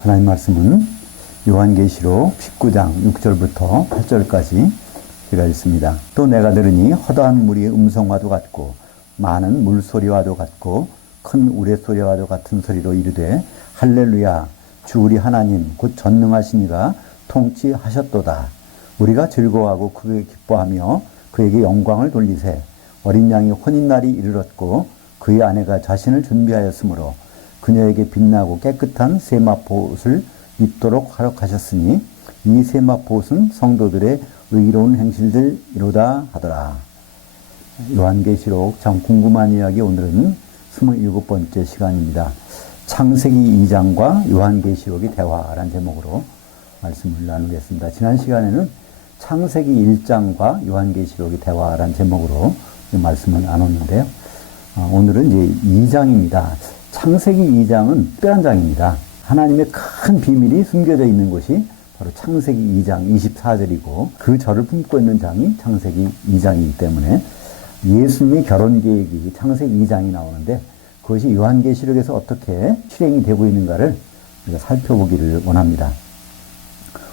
하나님 말씀은 요한계시록 19장 6절부터 8절까지 제가 읽습니다. 또 내가 들으니 허다한 무리의 음성과도 같고 많은 물소리와도 같고 큰 우레소리와도 같은 소리로 이르되 할렐루야 주 우리 하나님 곧 전능하신 이가 통치하셨도다. 우리가 즐거워하고 크게 기뻐하며 그에게 영광을 돌리세. 어린 양이 혼인날이 이르렀고 그의 아내가 자신을 준비하였으므로 그녀에게 빛나고 깨끗한 세마포옷을 입도록 허락하셨으니 이 세마포옷은 성도들의 의로운 행실들이로다 하더라. 요한계시록 참 궁금한 이야기 오늘은 27번째 시간입니다. 창세기 2장과 요한계시록의 대화라는 제목으로 말씀을 나누겠습니다. 지난 시간에는 창세기 1장과 요한계시록의 대화라는 제목으로 말씀을 나눴는데요. 오늘은 이제 2장입니다. 창세기 2장은 특별한 장입니다. 하나님의 큰 비밀이 숨겨져 있는 곳이 바로 창세기 2장 24절이고 그 절을 품고 있는 장이 창세기 2장이기 때문에 예수님의 결혼 계획이 창세기 2장이 나오는데 그것이 요한계시록에서 어떻게 실행이 되고 있는가를 우리가 살펴보기를 원합니다.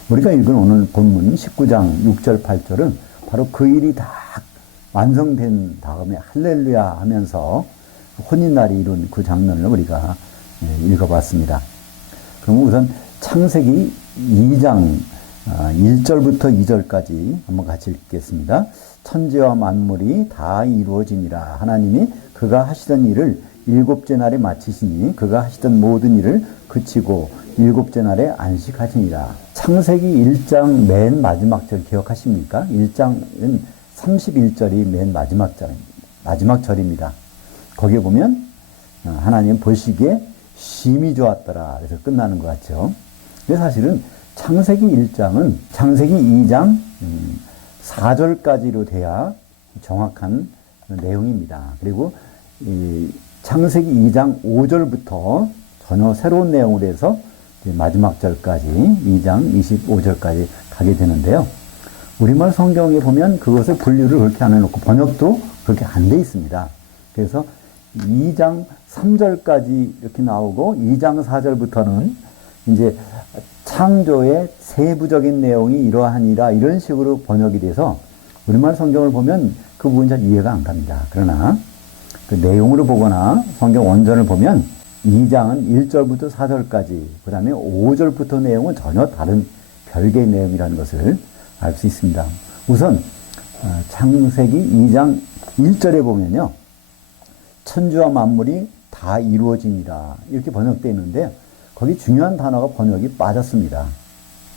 우리가 읽은 오늘 본문 19장 6절 8절은 바로 그 일이 다 완성된 다음에 할렐루야 하면서 혼인날이 이룬 그 장면을 우리가 읽어봤습니다. 그럼 우선 창세기 2장 1절부터 2절까지 한번 같이 읽겠습니다. 천지와 만물이 다 이루어지니라. 하나님이 그가 하시던 일을 일곱째 날에 마치시니 그가 하시던 모든 일을 그치고 일곱째 날에 안식하시니라. 창세기 1장 맨 마지막 절 기억하십니까? 1장은 31절이 맨 마지막 절입니다. 거기에 보면 하나님 보시기에 심히 좋았더라. 그래서 끝나는 것 같죠. 근데 사실은 창세기 1장은 창세기 2장 4절까지로 돼야 정확한 내용입니다. 그리고 이 창세기 2장 5절부터 전혀 새로운 내용으로 해서 마지막 절까지 2장 25절까지 가게 되는데요. 우리말 성경에 보면 그것을 분류를 그렇게 안 해놓고 번역도 그렇게 안 돼 있습니다. 그래서 2장 3절까지 이렇게 나오고 2장 4절부터는 이제 창조의 세부적인 내용이 이러하니라 이런 식으로 번역이 돼서 우리말 성경을 보면 그 부분이 잘 이해가 안 갑니다. 그러나 그 내용으로 보거나 성경 원전을 보면 2장은 1절부터 4절까지 그 다음에 5절부터 내용은 전혀 다른 별개의 내용이라는 것을 알 수 있습니다. 우선 창세기 2장 1절에 보면요. 천지와 만물이 다 이루어지니라 이렇게 번역되어 있는데 거기 중요한 단어가 번역이 빠졌습니다.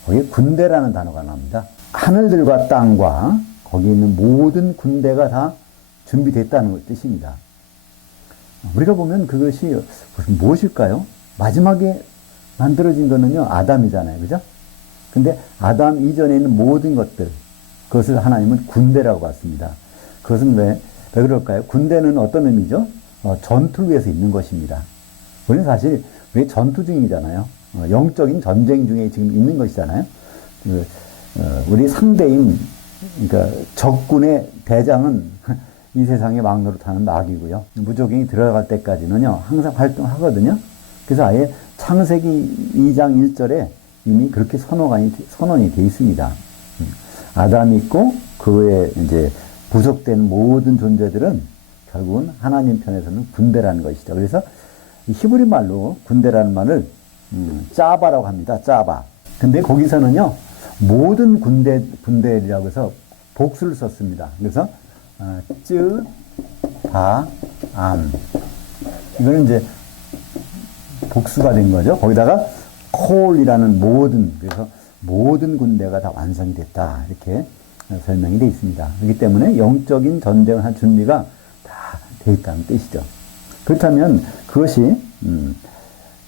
거기에 군대라는 단어가 나옵니다. 하늘들과 땅과 거기에 있는 모든 군대가 다 준비됐다는 뜻입니다. 우리가 보면 그것이 무엇일까요? 마지막에 만들어진 거는요 아담이잖아요. 그죠? 근데 아담 이전에 있는 모든 것들 그것을 하나님은 군대라고 봤습니다. 그것은 왜 그럴까요? 군대는 어떤 의미죠? 전투를 위해서 있는 것입니다. 우리는 사실 우리 전투 중이잖아요. 영적인 전쟁 중에 지금 있는 것이잖아요. 우리 상대인 그러니까 적군의 대장은 이 세상의 막노릇하는 마귀고요. 무적행이 들어갈 때까지는요 항상 활동하거든요. 그래서 아예 창세기 2장 1절에 이미 그렇게 선언이 돼 있습니다. 아담이 있고 그에 이제 부속된 모든 존재들은 결국은 하나님 편에서는 군대라는 것이죠. 그래서 히브리 말로 군대라는 말을 짜바라고 합니다. 짜바. 근데 거기서는요 모든 군대라고 해서 복수를 썼습니다. 그래서 쯔, 바, 암. 이거는 이제 복수가 된 거죠. 거기다가 콜이라는 모든, 그래서 모든 군대가 다 완성이 됐다. 이렇게 설명이 되어 있습니다. 그렇기 때문에 영적인 전쟁을 한 준비가 다 되어 있다는 뜻이죠. 그렇다면 그것이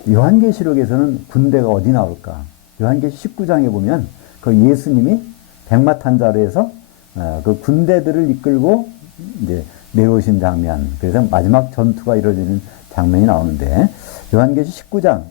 요한계시록에서는 군대가 어디 나올까? 요한계시 19장에 보면 그 예수님이 백마탄자로에서 그 군대들을 이끌고 이제 내려오신 장면, 그래서 마지막 전투가 이루어지는 장면이 나오는데 요한계시 19장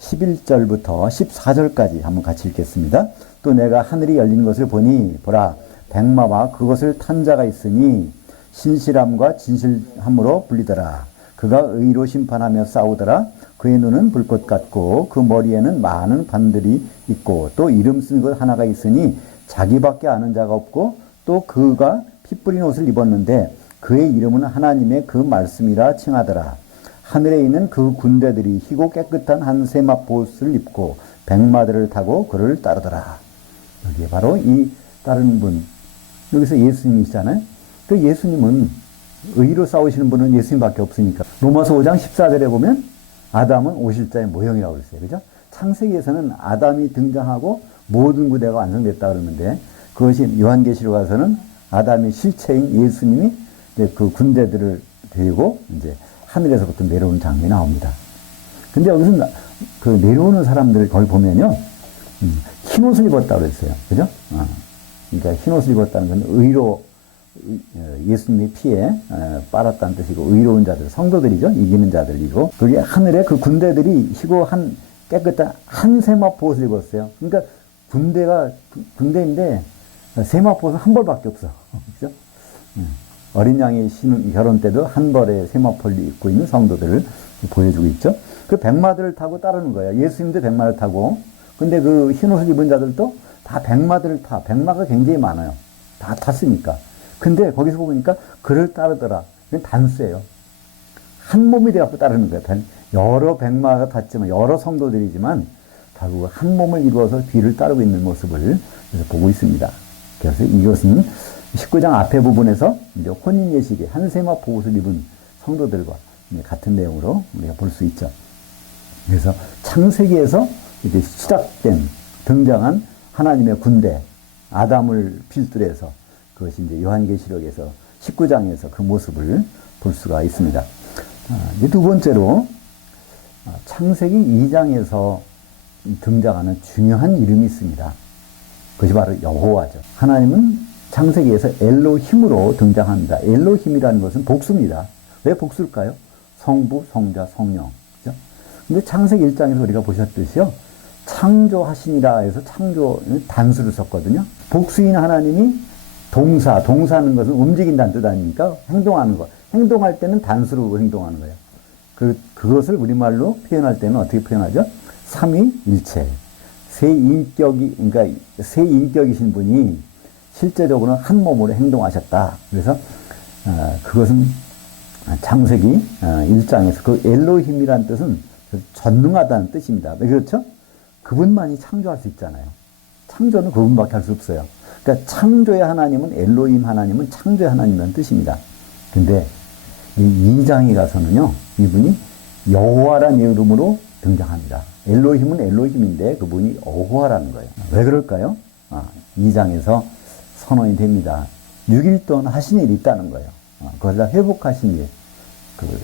11절부터 14절까지 한번 같이 읽겠습니다. 또 내가 하늘이 열린 것을 보니 보라 백마와 그것을 탄 자가 있으니 신실함과 진실함으로 불리더라. 그가 의로 심판하며 싸우더라. 그의 눈은 불꽃 같고 그 머리에는 많은 반들이 있고 또 이름 쓴 것 하나가 있으니 자기밖에 아는 자가 없고 또 그가 피 뿌린 옷을 입었는데 그의 이름은 하나님의 그 말씀이라 칭하더라. 하늘에 있는 그 군대들이 희고 깨끗한 한 세마포옷을 입고 백마들을 타고 그를 따르더라. 여기에 바로 이 따르는 분, 여기서 예수님이시잖아요. 그 예수님은 의로 싸우시는 분은 예수님밖에 없으니까. 로마서 5장 14절에 보면 아담은 오실자의 모형이라고 그랬어요. 그죠? 창세기에서는 아담이 등장하고 모든 구대가 완성됐다 그러는데 그것이 요한계시록 가서는 아담의 실체인 예수님이 그 군대들을 데리고 이제 하늘에서부터 내려오는 장면이 나옵니다. 근데 여기서 그 내려오는 사람들 거기 보면요. 흰 옷을 입었다고 그랬어요. 그죠? 그러니까 흰 옷을 입었다는 건 의로 예수님의 피에 빨았다는 뜻이고 의로운 자들, 성도들이죠. 이기는 자들이고 그게 하늘에 그 군대들이 희고 한 깨끗한 한 세마포 옷을 입었어요. 그러니까 군대인데 세마포는 한 벌밖에 없어. 그죠? 어린 양의 결혼 때도 한 벌의 세마포를 입고 있는 성도들을 보여주고 있죠. 그 백마들을 타고 따르는 거예요. 예수님도 백마를 타고. 근데 그 흰 옷을 입은 자들도 다 백마들을 타. 백마가 굉장히 많아요. 다 탔으니까. 근데 거기서 보니까 그를 따르더라. 이건 단수예요. 한 몸이 돼갖고 따르는 거예요. 여러 백마가 탔지만, 여러 성도들이지만, 결국 한 몸을 이루어서 뒤를 따르고 있는 모습을 보고 있습니다. 그래서 이것은 19장 앞에 부분에서 이제 혼인 예식에 한세마 보옷을 입은 성도들과 같은 내용으로 우리가 볼 수 있죠. 그래서 창세기에서 이제 시작된 등장한 하나님의 군대, 아담을 필두로 그것이 이제 요한계시록에서 19장에서 그 모습을 볼 수가 있습니다. 이제 두 번째로 창세기 2장에서 등장하는 중요한 이름이 있습니다. 그것이 바로 여호와죠. 하나님은 창세기에서 엘로힘으로 등장합니다. 엘로힘이라는 것은 복수입니다. 왜 복수일까요? 성부, 성자, 성령. 그죠? 근데 창세기 1장에서 우리가 보셨듯이요. 창조하시니라 해서 창조는 단수를 썼거든요. 복수인 하나님이 동사는 것은 움직인다는 뜻 아닙니까? 행동하는 것. 행동할 때는 단수로 행동하는 거예요. 그것을 우리말로 표현할 때는 어떻게 표현하죠? 삼위일체. 세 인격이신 분이 실제적으로는 한 몸으로 행동하셨다. 그래서 그것은 창세기 1장에서 그 엘로힘이라는 뜻은 전능하다는 뜻입니다. 왜 그렇죠? 그분만이 창조할 수 있잖아요. 창조는 그분밖에 할 수 없어요. 그러니까 창조의 하나님은 엘로힘 하나님은 창조의 하나님이라는 뜻입니다. 근데 이 2장에 가서는요. 이분이 여호와라는 이름으로 등장합니다. 엘로힘은 엘로힘인데 그분이 여호와라는 거예요. 왜 그럴까요? 2장에서 선언이 됩니다. 6일 동안 하신 일이 있다는 거예요. 그걸 다 회복하신 일,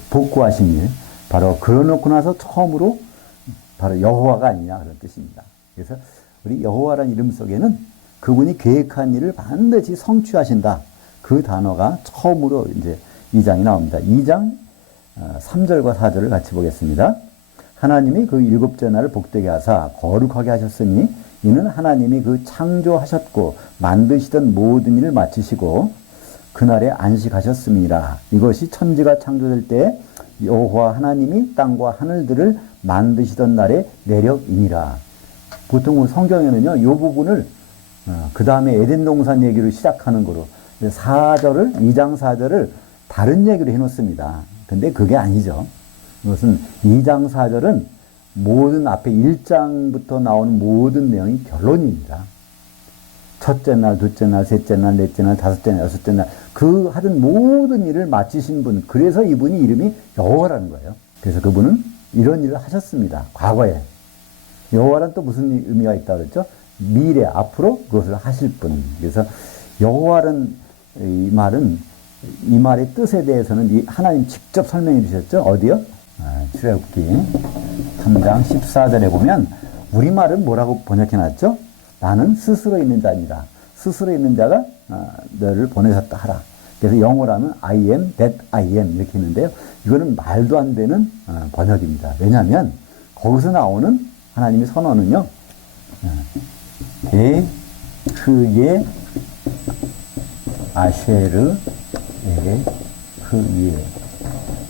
복구하신 일, 바로 그러놓고 나서 처음으로 바로 여호와가 아니냐 그런 뜻입니다. 그래서 우리 여호와라는 이름 속에는 그분이 계획한 일을 반드시 성취하신다. 그 단어가 처음으로 이제 2장이 나옵니다. 2장 3절과 4절을 같이 보겠습니다. 하나님이 그 일곱째 날을 복되게 하사 거룩하게 하셨으니 이는 하나님이 그 창조하셨고 만드시던 모든 일을 마치시고 그날에 안식하셨습니다. 이것이 천지가 창조될 때 여호와 하나님이 땅과 하늘들을 만드시던 날의 내력이니라. 보통 성경에는요, 이 부분을 그 다음에 에덴 동산 얘기로 시작하는 거로 2장 4절을 다른 얘기로 해놓습니다. 근데 그게 아니죠. 이것은 2장 4절은 모든 앞에 1장부터 나오는 모든 내용이 결론입니다. 첫째 날, 둘째 날, 셋째 날, 넷째 날, 다섯째 날, 여섯째 날 그 하던 모든 일을 마치신 분, 그래서 이분이 이름이 여호와라는 거예요. 그래서 그분은 이런 일을 하셨습니다. 과거에. 여호와란 또 무슨 의미가 있다고 그랬죠? 미래, 앞으로 그것을 하실 분. 그래서 여호와란 이 말의 뜻에 대해서는 하나님 직접 설명해 주셨죠? 어디요? 출애굽기 3장 14절에 보면 우리말은 뭐라고 번역해 놨죠? 나는 스스로 있는 자입니다. 스스로 있는 자가 너를 보내셨다 하라. 그래서 영어로 하면 I am that I am 이렇게 있는데요. 이거는 말도 안 되는 번역입니다. 왜냐하면 거기서 나오는 하나님의 선언은요. 그의 아쉐르 그 예.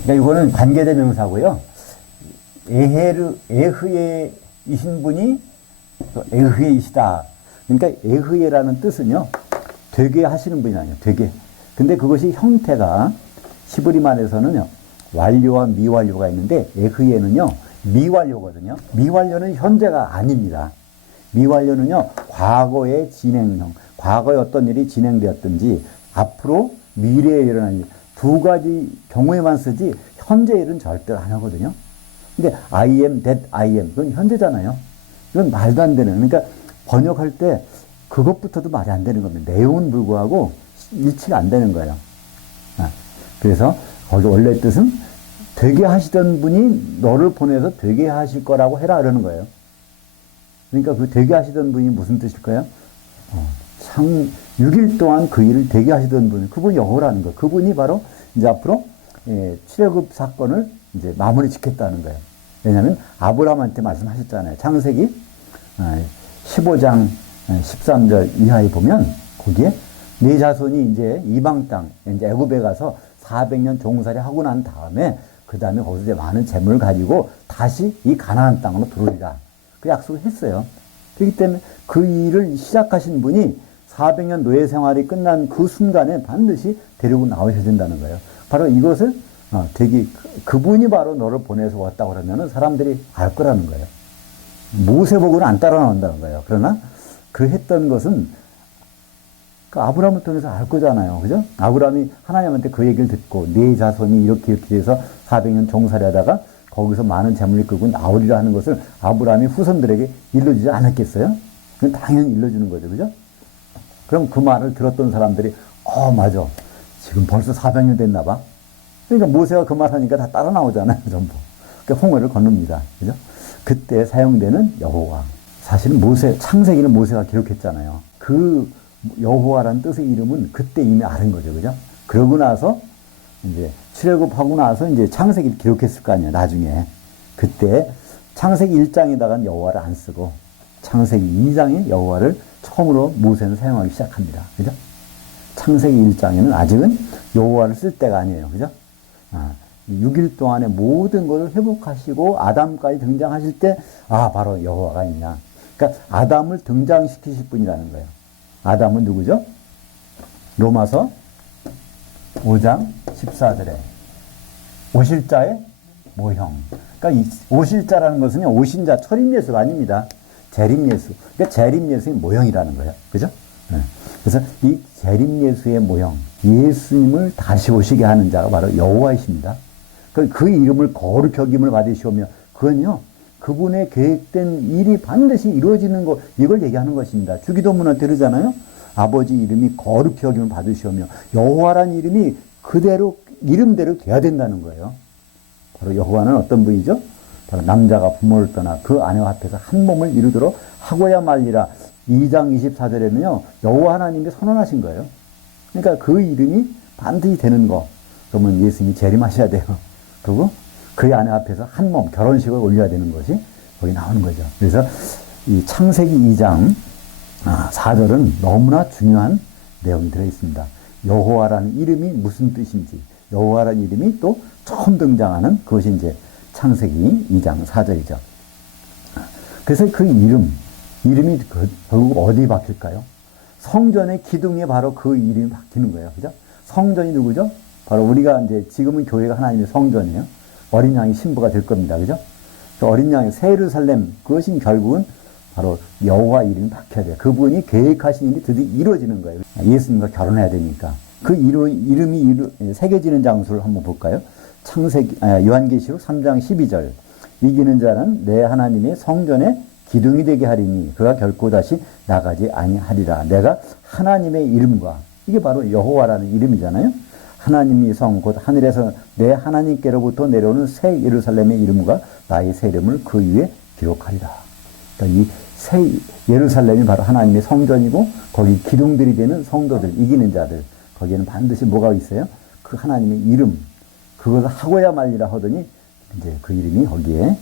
그러니까 이거는 관계대명사고요. 에흐예이신 분이 에흐예이시다. 그러니까 에흐예라는 뜻은요, 되게 하시는 분이 아니에요. 되게. 근데 그것이 형태가 히브리말에서는요, 완료와 미완료가 있는데 에흐예는요, 미완료거든요. 미완료는 현재가 아닙니다. 미완료는요, 과거의 진행형, 과거에 어떤 일이 진행되었든지 앞으로 미래에 일어날 일, 두 가지 경우에만 쓰지 현재 일은 절대로 안 하거든요. 근데 I am that I am, 그건 현재잖아요. 이건 말도 안 되는, 그러니까 번역할 때 그것부터도 말이 안 되는 겁니다. 내용은 불구하고 일치가 안 되는 거예요. 그래서 거기 원래 뜻은 되게 하시던 분이 너를 보내서 되게 하실 거라고 해라 그러는 거예요. 그러니까 그 되게 하시던 분이 무슨 뜻일까요? 6일 동안 그 일을 되게 하시던 분, 그분이 여호라는 거예요. 그분이 바로 이제 앞으로 출애굽 사건을 이제 마무리 짓겠다는 거예요. 왜냐하면 아브라함한테 말씀하셨잖아요. 창세기 15장 13절 이하에 보면 거기에 네 자손이 이제 이방 땅, 이제 애굽에 가서 400년 종살이 하고 난 다음에 그 다음에 거기서 이제 많은 재물을 가지고 다시 이 가나안 땅으로 들어오리라. 그 약속을 했어요. 그렇기 때문에 그 일을 시작하신 분이 400년 노예 생활이 끝난 그 순간에 반드시 데리고 나오셔야 된다는 거예요. 바로 이것을 되게 그분이 바로 너를 보내서 왔다고 그러면은 사람들이 알 거라는 거예요. 모세 보고는 안 따라 나온다는 거예요. 그러나 그 했던 것은 그 아브라함을 통해서 알 거잖아요. 그죠? 아브라함이 하나님한테 그 얘기를 듣고 네 자손이 이렇게 돼서 400년 종살이 하다가 거기서 많은 재물을 끌고 나오리라 하는 것을 아브라함이 후손들에게 일러주지 않았겠어요? 그건 당연히 일러주는 거죠. 그죠? 그럼 그 말을 들었던 사람들이 맞아. 지금 벌써 400년 됐나 봐. 그러니까 모세가 그 말 하니까 다 따라 나오잖아요. 전부. 그러니까 홍해를 건넙니다. 그죠? 그때 사용되는 여호와. 사실은 창세기는 모세가 기록했잖아요. 그 여호와라는 뜻의 이름은 그때 이미 아는 거죠. 그죠? 그러고 나서 이제 출애굽하고 나서 이제 창세기를 기록했을 거 아니에요. 나중에. 그때 창세기 1장에다가는 여호와를 안 쓰고 창세기 2장에 여호와를 처음으로 모세는 사용하기 시작합니다. 그죠? 창세기 1장에는 아직은 여호와를 쓸 때가 아니에요. 그죠? 6일 동안에 모든 것을 회복하시고 아담까지 등장하실 때 바로 여호와가 있냐. 그러니까 아담을 등장시키실 분이라는 거예요. 아담은 누구죠? 로마서 5장 14절에 오실 자의 모형. 그러니까 이 오실 자라는 것은요, 오신 자, 철임 예수가 아닙니다. 재림 예수. 그러니까 재림 예수의 모형이라는 거예요. 그죠? 그래서 이 재림 예수의 모형, 예수님을 다시 오시게 하는 자가 바로 여호와이십니다. 그 이름을 거룩히 여김을 받으시오며, 그건요, 그분의 계획된 일이 반드시 이루어지는 것, 이걸 얘기하는 것입니다. 주기도문을 들으잖아요. 아버지 이름이 거룩히 여김을 받으시오며, 여호와라는 이름이 그대로, 이름대로 돼야 된다는 거예요. 바로 여호와는 어떤 분이죠? 바로 남자가 부모를 떠나 그 아내와 합해서 한 몸을 이루도록 하고야 말리라. 2장 24절에는요, 여호와 하나님이 선언하신 거예요. 그러니까 그 이름이 반드시 되는 거. 그러면 예수님이 재림하셔야 돼요. 그리고 그 아내 앞에서 한 몸, 결혼식을 올려야 되는 것이 거기 나오는 거죠. 그래서 이 창세기 2장 4절은 너무나 중요한 내용이 들어있습니다. 여호와라는 이름이 무슨 뜻인지, 여호와라는 이름이 또 처음 등장하는 그것이 이제 창세기 2장 4절이죠. 그래서 그 이름이 결국 어디 박힐까요? 성전의 기둥에 바로 그 이름이 박히는 거예요. 그죠? 성전이 누구죠? 바로 우리가 이제 지금은 교회가 하나님의 성전이에요. 어린 양이 신부가 될 겁니다. 그죠? 그 어린 양의 새 예루살렘, 그것이 결국은 바로 여호와 이름이 박혀야 돼요. 그분이 계획하신 일이 드디어 이루어지는 거예요. 예수님과 결혼해야 되니까. 그 이름이 새겨지는 장소를 한번 볼까요? 요한계시록 3장 12절. 이기는 자는 내 하나님의 성전에 기둥이 되게 하리니 그가 결코 다시 나가지 아니하리라. 내가 하나님의 이름과, 이게 바로 여호와라는 이름이잖아요. 하나님의 성, 곧 하늘에서 내 하나님께로부터 내려오는 새 예루살렘의 이름과 나의 새 이름을 그 위에 기록하리라. 그러니까 이 새 예루살렘이 바로 하나님의 성전이고, 거기 기둥들이 되는 성도들, 이기는 자들, 거기에는 반드시 뭐가 있어요? 그 하나님의 이름, 그것을 하고야 말리라 하더니 이제 그 이름이 거기에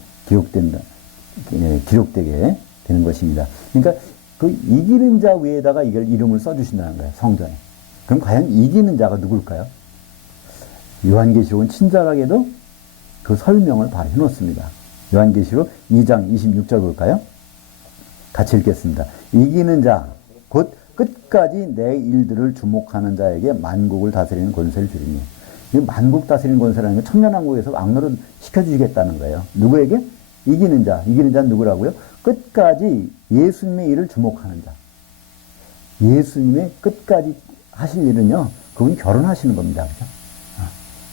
기록되게 되는 것입니다. 그러니까 그 이기는 자 위에다가 이걸 이름을 써주신다는 거예요. 성전에. 그럼 과연 이기는 자가 누굴까요? 요한계시록은 친절하게도 그 설명을 바로 해놓습니다. 요한계시록 2장 26절 볼까요? 같이 읽겠습니다. 이기는 자, 곧 끝까지 내 일들을 주목하는 자에게 만국을 다스리는 권세를 주리니. 이 만국 다스리는 권세라는 게 천년왕국에서 왕노릇 시켜주시겠다는 거예요. 누구에게? 이기는 자. 이기는 자는 누구라고요? 끝까지 예수님의 일을 주목하는 자. 예수님의 끝까지 하실 일은요, 그분이 결혼하시는 겁니다. 그죠?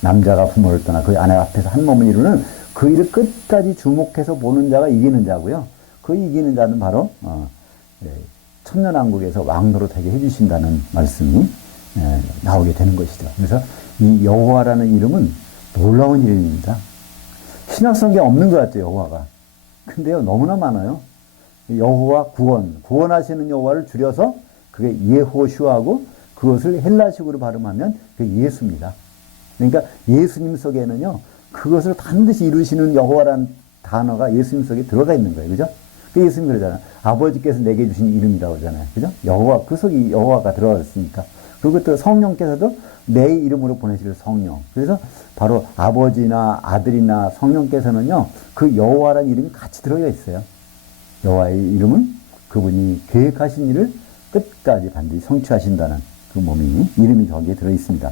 남자가 부모를 떠나 그 아내 앞에서 한 몸을 이루는 그 일을 끝까지 주목해서 보는 자가 이기는 자고요. 그 이기는 자는 바로 천년왕국에서 왕노릇하게 해주신다는 말씀이 나오게 되는 것이죠. 그래서 이 여호와라는 이름은 놀라운 이름입니다. 신약성경에 없는 것 같죠, 여호와가. 근데요, 너무나 많아요. 여호와 구원하시는 여호와를 줄여서 그게 예호슈아고, 그것을 헬라식으로 발음하면 그게 예수입니다. 그러니까 예수님 속에는요, 그것을 반드시 이루시는 여호와라는 단어가 예수님 속에 들어가 있는 거예요. 그죠? 그 예수님 그러잖아요. 아버지께서 내게 주신 이름이라고 하잖아요. 그죠? 여호와, 그 속에 여호와가 들어가 있으니까. 그리고 또 성령께서도 내 이름으로 보내실 성령. 그래서 바로 아버지나 아들이나 성령께서는요, 그 여호와라는 이름이 같이 들어가 있어요. 여호와의 이름은 그분이 계획하신 일을 끝까지 반드시 성취하신다는 그 이름이 거기에 들어 있습니다.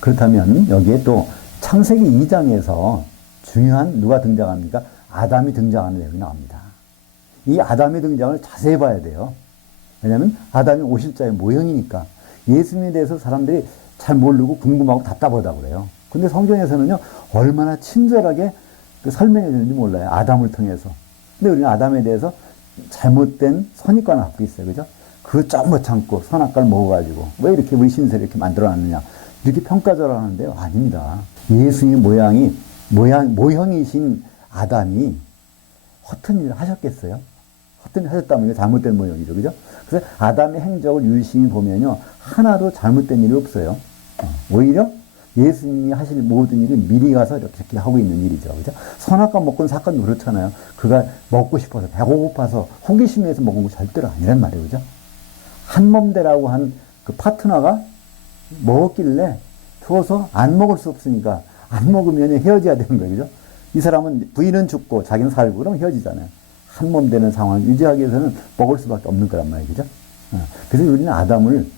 그렇다면 여기에 또 창세기 2장에서 중요한 누가 등장합니까? 아담이 등장하는 내용이 나옵니다. 이 아담의 등장을 자세히 봐야 돼요. 왜냐하면 아담이 오실자의 모형이니까. 예수님에 대해서 사람들이 잘 모르고 궁금하고 답답하다고 그래요. 근데 성경에서는요, 얼마나 친절하게 그 설명해 주는지 몰라요. 아담을 통해서. 근데 우리는 아담에 대해서 잘못된 선입관을 갖고 있어요. 그죠? 그거 좀 못 참고 선악과를 먹어가지고 왜 이렇게 우리 신세를 이렇게 만들어놨느냐. 이렇게 평가절하 하는데요. 아닙니다. 예수님 모형이신 아담이 허튼 일을 하셨겠어요? 허튼 일 하셨다면 잘못된 모형이죠. 그죠? 그래서 아담의 행적을 유심히 보면요, 하나도 잘못된 일이 없어요. 오히려 예수님이 하실 모든 일이 미리 가서 이렇게 하고 있는 일이죠. 그죠? 선악과 먹고는 사건도 그렇잖아요. 그가 먹고 싶어서, 배고파서, 호기심에서 먹은 거 절대로 아니란 말이에요. 그죠? 한몸대라고 한 그 파트너가 먹었길래 추워서 안 먹을 수 없으니까 안 먹으면 헤어져야 되는 거예요. 그죠? 이 사람은 부인은 죽고 자기는 살고 그러면 헤어지잖아요. 한몸 되는 상황을 유지하기 위해서는 먹을 수밖에 없는 거란 말이에요. 그죠? 그래서 우리는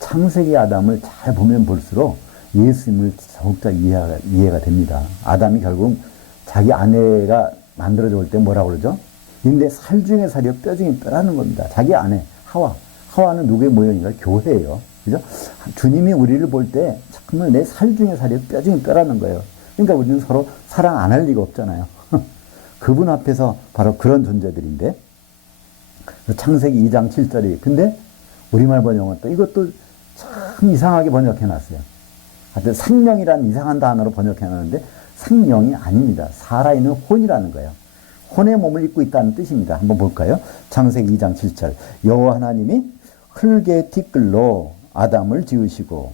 창세기 아담을 잘 보면 볼수록 예수님을 더욱더 이해가 됩니다. 아담이 결국 자기 아내가 만들어져 올 때 뭐라고 그러죠? 근데 살 중에 살이요, 뼈 중에 뼈라는 겁니다. 자기 아내, 하와는 누구의 모형인가? 교회예요. 그죠? 주님이 우리를 볼 때 잠깐만 내 살 중에 살이요, 뼈 중에 뼈라는 거예요. 그러니까 우리는 서로 사랑 안 할 리가 없잖아요. 그분 앞에서 바로 그런 존재들인데, 창세기 2장 7절이, 근데 우리말 번역은 또 이것도 참 이상하게 번역해놨어요. 하여튼 생명이라는 이상한 단어로 번역해놨는데 생명이 아닙니다. 살아있는 혼이라는 거예요. 혼의 몸을 입고 있다는 뜻입니다. 한번 볼까요? 창세기 2장 7절. 여호와 하나님이 흙의 티끌로 아담을 지으시고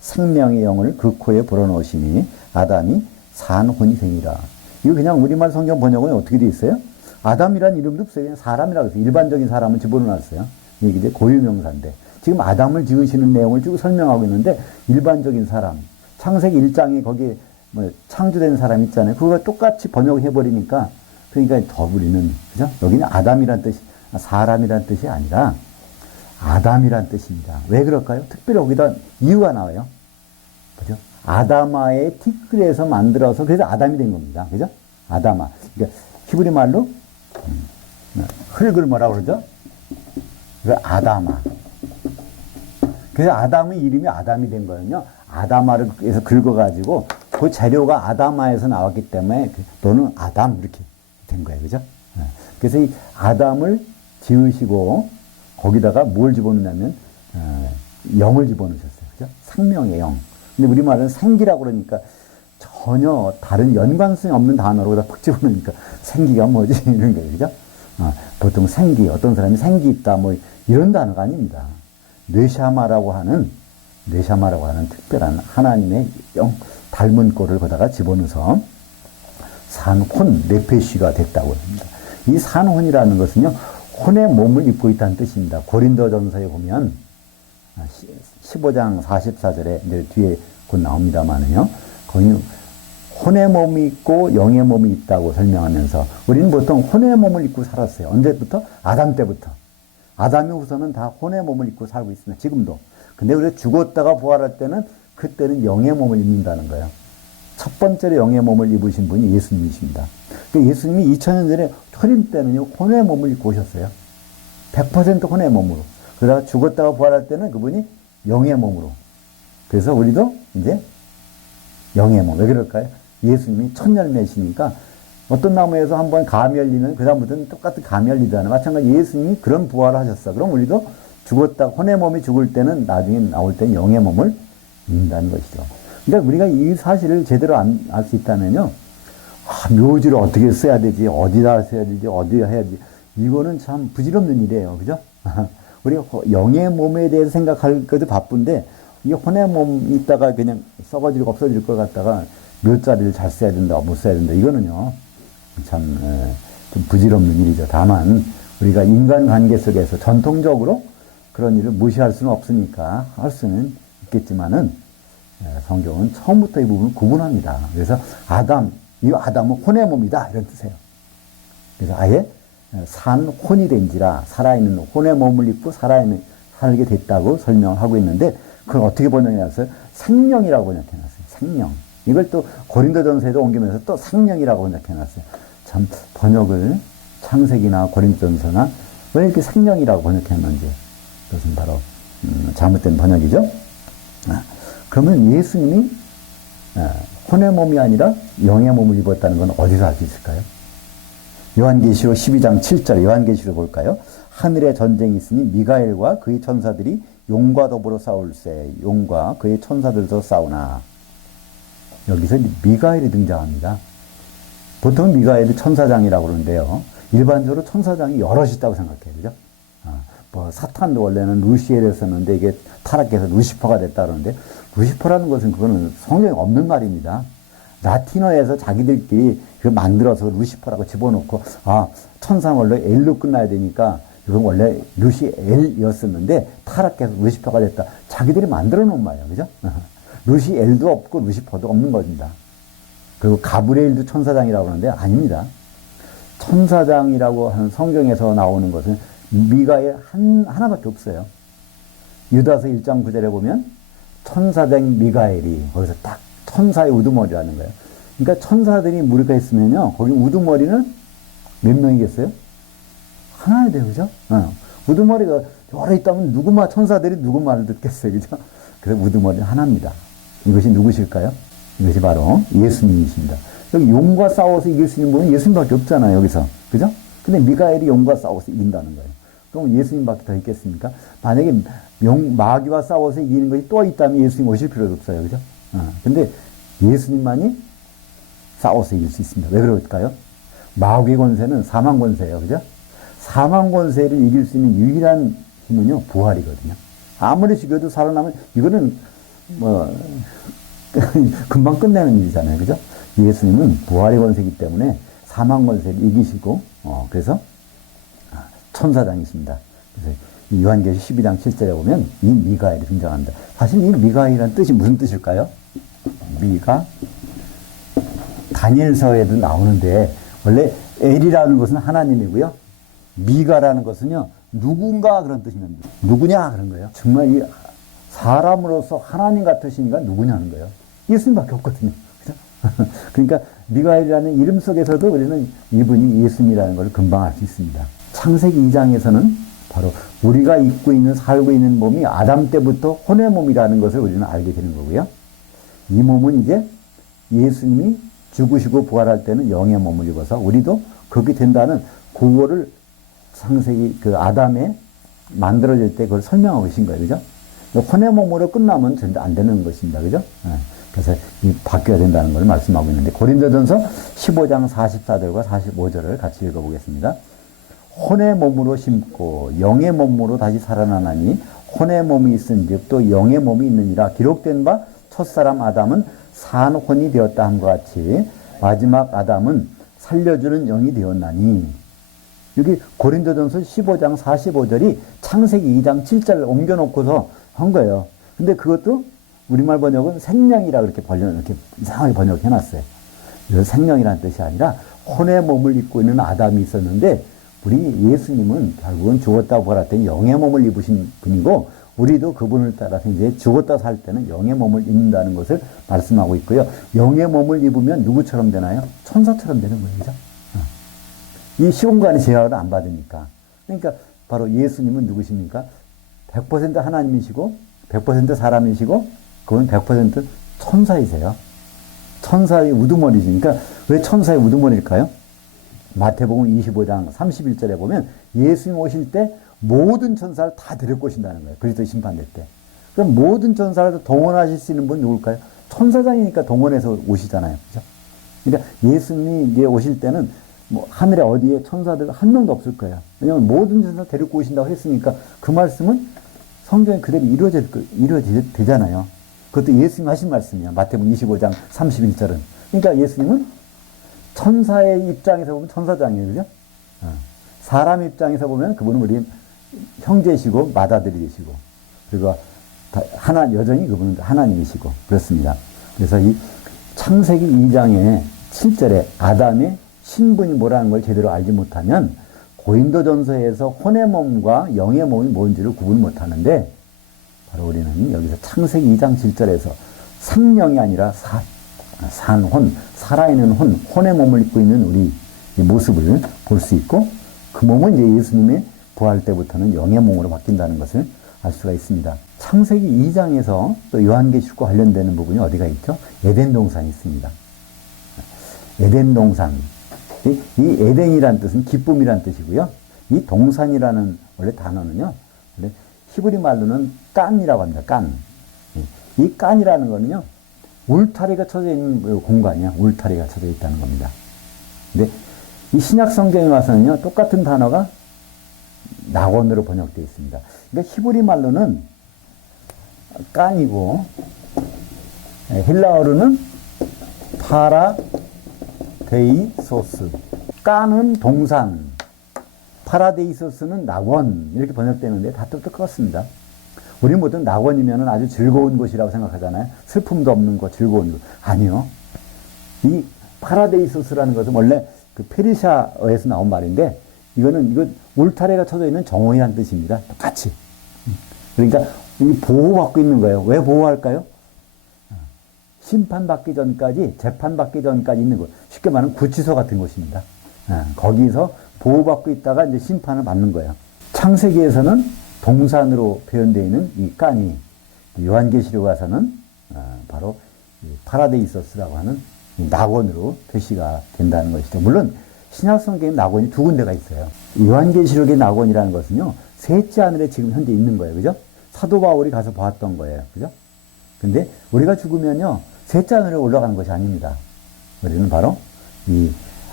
생명의 영을 그 코에 불어넣으시니 아담이 산 혼이 되니라. 이거 그냥 우리말 성경 번역은 어떻게 되어 있어요? 아담이란 이름도 없어요. 그냥 사람이라고 했어요. 일반적인 사람을 집어넣었어요. 이게 이제 고유명사인데, 지금 아담을 지으시는 내용을 쭉 설명하고 있는데, 일반적인 사람, 창세기 1장에 거기 창조된 사람 있잖아요. 그거 똑같이 번역해버리니까, 그러니까 더 우리는, 그죠? 여기는 아담이란 뜻이, 사람이란 뜻이 아니라 아담이란 뜻입니다. 왜 그럴까요? 특별히 여기다 이유가 나와요. 그죠? 아다마의 티끌에서 만들어서 그래서 아담이 된 겁니다. 그죠? 아다마. 그러니까 히브리 말로 흙을 뭐라고 그러죠? 아다마. 그래서 아담의 이름이 아담이 된 거는요. 아다마를 해서 긁어가지고 그 재료가 아다마에서 나왔기 때문에 너는 아담 이렇게 된 거예요. 그죠? 그래서 이 아담을 지으시고 거기다가 뭘 집어넣냐면 영을 집어넣으셨어요. 그죠? 생명의 영. 근데 우리말은 생기라고 그러니까 전혀 다른 연관성이 없는 단어로 푹 집어넣으니까 생기가 뭐지? 이런 거예요. 그죠? 보통 생기, 어떤 사람이 생기 있다, 뭐 이런 단어가 아닙니다. 뇌샤마라고 하는 특별한 하나님의 영, 닮은 꼴을 거다가 집어넣어서 산혼, 네페시가 됐다고 합니다. 이 산혼이라는 것은요, 혼의 몸을 입고 있다는 뜻입니다. 고린도전서에 보면 15장 44절에 이제 뒤에 곧 나옵니다만은요. 거기는 혼의 몸이 있고 영의 몸이 있다고 설명하면서 우리는 보통 혼의 몸을 입고 살았어요. 언제부터? 아담 때부터. 아담이 후손은 다 혼의 몸을 입고 살고 있습니다. 지금도. 근데 우리가 죽었다가 부활할 때는 그때는 영의 몸을 입는다는 거예요. 첫 번째로 영의 몸을 입으신 분이 예수님이십니다. 예수님이 2000년 전에 초림 때는요, 혼의 몸을 입고 오셨어요. 100% 혼의 몸으로. 그러다가 죽었다가 부활할 때는 그분이 영의 몸으로. 그래서 우리도 이제 영의 몸. 왜 그럴까요? 예수님이 첫 열매시니까 어떤 나무에서 한번 감이 열리면 그다음부터는 똑같은 감이 열리잖아요. 마찬가지 예수님이 그런 부활을 하셨어. 그럼 우리도 죽었다 혼의 몸이 죽을 때는 나중에 나올 때는 영의 몸을 입는다는 것이죠. 그러니까 우리가 이 사실을 제대로 알 수 있다면요. 묘지를 어떻게 써야 되지? 어디다 써야 되지? 어디다 해야지? 이거는 참 부질없는 일이에요. 그죠? 우리가 영의 몸에 대해서 생각할 것도 바쁜데 이 혼의 몸이 있다가 그냥 썩어지고 없어질 것 같다가 묘자리를 잘 써야 된다, 못 써야 된다. 이거는요. 참 좀 부질없는 일이죠. 다만 우리가 인간관계 속에서 전통적으로 그런 일을 무시할 수는 없으니까 할 수는 있겠지만은 성경은 처음부터 이 부분을 구분합니다. 그래서 이 아담은 혼의 몸이다 이런 뜻이에요. 그래서 아예 산 혼이 된지라 살아있는 혼의 몸을 입고 살게 됐다고 설명하고 있는데 그걸 어떻게 번역해놨어요? 생명이라고 번역해놨어요. 생명. 이걸 또 고린도전서에도 옮기면서 또 생명이라고 번역해놨어요. 참 번역을 창세기나 고린도전서나 왜 이렇게 생명이라고 번역했는지 그것은 바로 잘못된 번역이죠. 그러면 예수님이 혼의 몸이 아니라 영의 몸을 입었다는 건 어디서 알 수 있을까요? 요한계시록 12장 7절 요한계시록 볼까요? 하늘에 전쟁이 있으니 미가엘과 그의 천사들이 용과 더불어 싸울세 용과 그의 천사들도 싸우나. 여기서 미가엘이 등장합니다. 보통 미가엘이 천사장이라고 그러는데요. 일반적으로 천사장이 여럿 있다고 생각해요. 그죠? 사탄도 원래는 루시엘이었었는데 이게 타락해서 루시퍼가 됐다 그러는데 루시퍼라는 것은 그거는 성경에 없는 말입니다. 라틴어에서 자기들끼리 그 만들어서 루시퍼라고 집어넣고 천사는 원래 엘로 끝나야 되니까 이건 원래 루시엘이었었는데 타락해서 루시퍼가 됐다. 자기들이 만들어 놓은 말이에요. 그죠? 루시엘도 없고 루시퍼도 없는 겁니다. 그리고 가브리엘도 천사장이라고 하는데 아닙니다. 천사장이라고 하는 성경에서 나오는 것은 미가엘 하나밖에 없어요. 유다서 1장 9절에 보면 천사장 미가엘이 거기서 딱 천사의 우두머리라는 거예요. 그러니까 천사들이 무력했으면요. 거기 우두머리는 몇 명이겠어요? 하나야 돼요. 그죠? 우두머리가 여러 있다면 천사들이 누구 말을 듣겠어요. 그죠? 그래서 우두머리는 하나입니다. 이것이 누구실까요? 이것이 바로 예수님이십니다. 여기 용과 싸워서 이길 수 있는 분은 예수님밖에 없잖아요. 여기서. 그죠? 근데 미가엘이 용과 싸워서 이긴다는 거예요. 그럼 예수님밖에 더 있겠습니까? 만약에 마귀와 싸워서 이기는 것이 또 있다면 예수님 오실 필요도 없어요. 그죠? 근데 예수님만이 싸워서 이길 수 있습니다. 왜 그럴까요? 마귀의 권세는 사망 권세예요. 그죠? 사망 권세를 이길 수 있는 유일한 힘은요, 부활이거든요. 아무리 죽여도 살아나면 이거는 금방 끝내는 일이잖아요. 그죠? 예수님은 부활의 권세이기 때문에 사망 권세를 이기시고, 그래서 천사장이십니다. 그래서 요한계시 12장 7절에 보면 이 미가엘이 등장합니다. 사실 이 미가엘이라는 뜻이 무슨 뜻일까요? 다니엘서에도 나오는데 원래 엘이라는 것은 하나님이고요. 미가라는 것은요. 누군가 그런 뜻입니다. 누구냐 그런 거예요. 정말 이 사람으로서 하나님 같으시니까 누구냐는 거예요. 예수님밖에 없거든요. 그죠? 그러니까 미가엘이라는 이름 속에서도 우리는 이분이 예수님이라는 걸 금방 알 수 있습니다. 창세기 2장에서는 바로 우리가 살고 있는 몸이 아담 때부터 혼의 몸이라는 것을 우리는 알게 되는 거고요. 이 몸은 이제 예수님이 죽으시고 부활할 때는 영의 몸을 입어서 우리도 그렇게 된다는 그거를 창세기 아담에 만들어질 때 그걸 설명하고 계신 거예요. 그죠? 혼의 몸으로 끝나면 전혀 안 되는 것입니다. 그죠? 그래서 바뀌어야 된다는 걸 말씀하고 있는데 고린도전서 15장 44절과 45절을 같이 읽어보겠습니다. 혼의 몸으로 심고 영의 몸으로 다시 살아나나니 혼의 몸이 있은즉 또 영의 몸이 있느니라. 기록된 바 첫사람 아담은 산 혼이 되었다 함과 같이 마지막 아담은 살려주는 영이 되었나니. 여기 고린도전서 15장 45절이 창세기 2장 7절을 옮겨놓고서 한 거예요. 근데 그것도 우리말 번역은 생명이라 그렇게 이렇게 이상하게 번역해 놨어요. 그래서 생명이라는 뜻이 아니라 혼의 몸을 입고 있는 아담이 있었는데 우리 예수님은 결국은 죽었다 부활했더니 영의 몸을 입으신 분이고 우리도 그분을 따라서 이제 죽었다 살 때는 영의 몸을 입는다는 것을 말씀하고 있고요. 영의 몸을 입으면 누구처럼 되나요? 천사처럼 되는 거예요. 그죠? 이 시공간의 제약을 안 받으니까. 그러니까 바로 예수님은 누구십니까? 100% 하나님이시고 100% 사람이시고 그건 100% 천사이세요. 천사의 우두머리니까 왜 천사의 우두머리일까요? 마태복음 25장 31절에 보면 예수님 오실 때 모든 천사를 다 데리고 오신다는 거예요. 그리스도 심판될 때. 그럼 모든 천사를 동원하실 수 있는 분 누굴까요? 천사장이니까 동원해서 오시잖아요. 그죠? 그러니까 예수님이 이제 오실 때는 뭐 하늘에 어디에 천사들 한 명도 없을 거예요. 왜냐하면 모든 천사 데리고 오신다고 했으니까 그 말씀은 성경에 그대로 이루어지잖아요. 그것도 예수님 하신 말씀이야. 마태복음 25장 31절은. 그러니까 예수님은 천사의 입장에서 보면 천사장이에요. 그죠? 사람 입장에서 보면 그분은 우리 형제시고 맏아들이시고 그리고 여전히 그분은 하나님이시고 그렇습니다. 그래서 이 창세기 2장의 7절에 아담의 신분이 뭐라는 걸 제대로 알지 못하면 고린도전서에서 혼의 몸과 영의 몸이 뭔지를 구분 못하는데 바로 우리는 여기서 창세기 2장 7절에서 생명이 아니라 산혼, 살아있는 혼의 몸을 입고 있는 우리 모습을 볼 수 있고 그 몸은 이제 예수님의 부활 때부터는 영의 몸으로 바뀐다는 것을 알 수가 있습니다. 창세기 2장에서 또 요한계시록과 관련되는 부분이 어디가 있죠? 에덴 동산이 있습니다. 에덴 동산. 이 에덴이라는 뜻은 기쁨이라는 뜻이고요. 이 동산이라는 원래 단어는요. 원래 히브리 말로는 깐이라고 합니다. 깐. 이 깐이라는 거는요. 울타리가 쳐져 있는 공간이야. 울타리가 쳐져 있다는 겁니다. 근데 이 신약 성경에 와서는요. 똑같은 단어가 낙원으로 번역되어 있습니다. 그러니까 히브리 말로는 깐이고 헬라어로는 파라데이소스. 깐은 동산, 파라데이소스는 낙원 이렇게 번역되는데 다 똑같습니다. 우리 모두 낙원이면 아주 즐거운 곳이라고 생각하잖아요. 슬픔도 없는 곳, 즐거운 곳. 아니요. 이 파라데이소스라는 것은 원래 그 페르시아어에서 나온 말인데 이거 울타리가 쳐져 있는 정원이라는 뜻입니다. 똑같이. 그러니까 이 보호받고 있는 거예요. 왜 보호할까요? 심판받기 전까지, 재판받기 전까지 있는 곳. 쉽게 말하면 구치소 같은 곳입니다. 거기서 보호받고 있다가 이제 심판을 받는 거예요. 창세기에서는 동산으로 표현되어 있는 이 깐이 요한계시록 와서는 바로 파라데이소스라고 하는 낙원으로 표시가 된다는 것이죠. 물론 신약성경에 낙원이 두 군데가 있어요. 요한계시록의 낙원이라는 것은요, 셋째 하늘에 지금 현재 있는 거예요. 그죠? 사도 바울이 가서 보았던 거예요. 그죠? 근데 우리가 죽으면요, 셋째 하늘에 올라가는 것이 아닙니다. 우리는 바로 이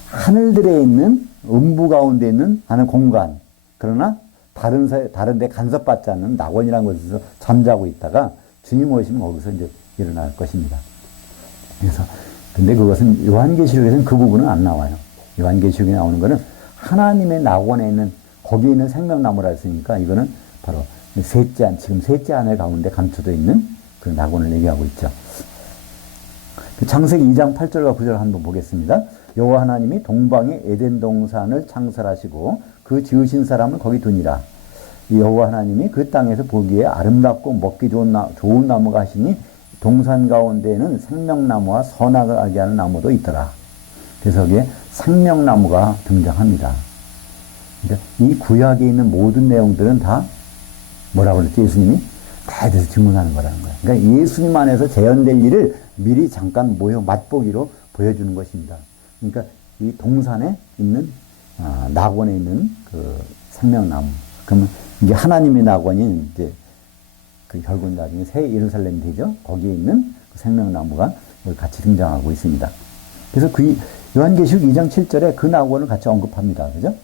하늘들에 있는 음부 가운데 있는 하늘 공간, 그러나 다른 데 간섭받지 않는 낙원이라는 곳에서 잠자고 있다가 주님 오시면 거기서 이제 일어날 것입니다. 그래서 근데 그것은 요한계시록에서는 그 부분은 안 나와요. 요한계시록에 나오는 거는 하나님의 낙원에 있는 거기에 있는 생명나무라 했으니까 이거는 바로 지금 셋째 하늘 가운데 감춰져 있는 그 낙원을 얘기하고 있죠. 창세기 2장 8절과 9절 한번 보겠습니다. 여호와 하나님이 동방의 에덴 동산을 창설하시고 그 지으신 사람을 거기 두니라. 여호와 하나님이 그 땅에서 보기에 아름답고 먹기 좋은 나무가 하시니 동산 가운데에는 생명나무와 선악을 알게 하는 나무도 있더라. 그래서 거기에 생명나무가 등장합니다. 그러니까 이 구약에 있는 모든 내용들은 다 뭐라고 그랬지? 예수님이 다 대해서 증언하는 거라는 거예요. 그러니까 예수님 안에서 재현될 일을 미리 잠깐 맛보기로 보여주는 것입니다. 그러니까 이 동산에 있는 낙원에 있는 그 생명나무. 그러면 이게 하나님의 낙원인 이제 그 결국 나중에 새 예루살렘이 되죠. 거기에 있는 그 생명나무가 같이 등장하고 있습니다. 그래서 그 요한계시록 2장 7절에 그 낙원을 같이 언급합니다. 그죠?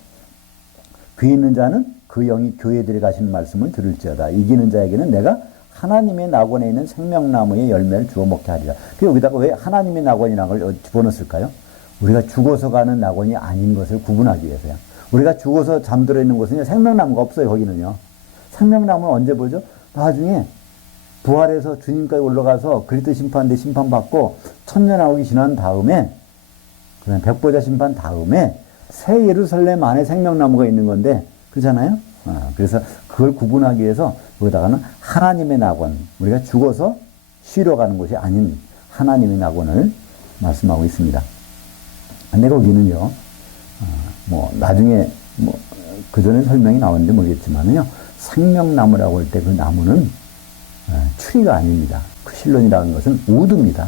귀 있는 자는 그 영이 교회들에 가시는 말씀을 들을지어다. 이기는 자에게는 내가 하나님의 낙원에 있는 생명나무의 열매를 주워 먹게 하리라. 그 여기다가 왜 하나님의 낙원이라는 걸 집어넣었을까요? 우리가 죽어서 가는 낙원이 아닌 것을 구분하기 위해서요. 우리가 죽어서 잠들어 있는 곳은 생명나무가 없어요. 거기는요. 생명나무는 언제 보죠? 나중에 부활해서 주님까지 올라가서 그리스도 심판대 심판받고 천년왕국이 지난 다음에, 그다음 백보자 심판 다음에 새 예루살렘 안에 생명나무가 있는 건데, 그렇잖아요? 그래서 그걸 구분하기 위해서 여기다가는 하나님의 낙원, 우리가 죽어서 쉬러 가는 곳이 아닌 하나님의 낙원을 말씀하고 있습니다. 근데 거기는요, 나중에 그 전에 설명이 나왔는지 모르겠지만요, 생명나무라고 할 때 그 나무는 추리가 아닙니다. 그 실론이라는 것은 우드입니다.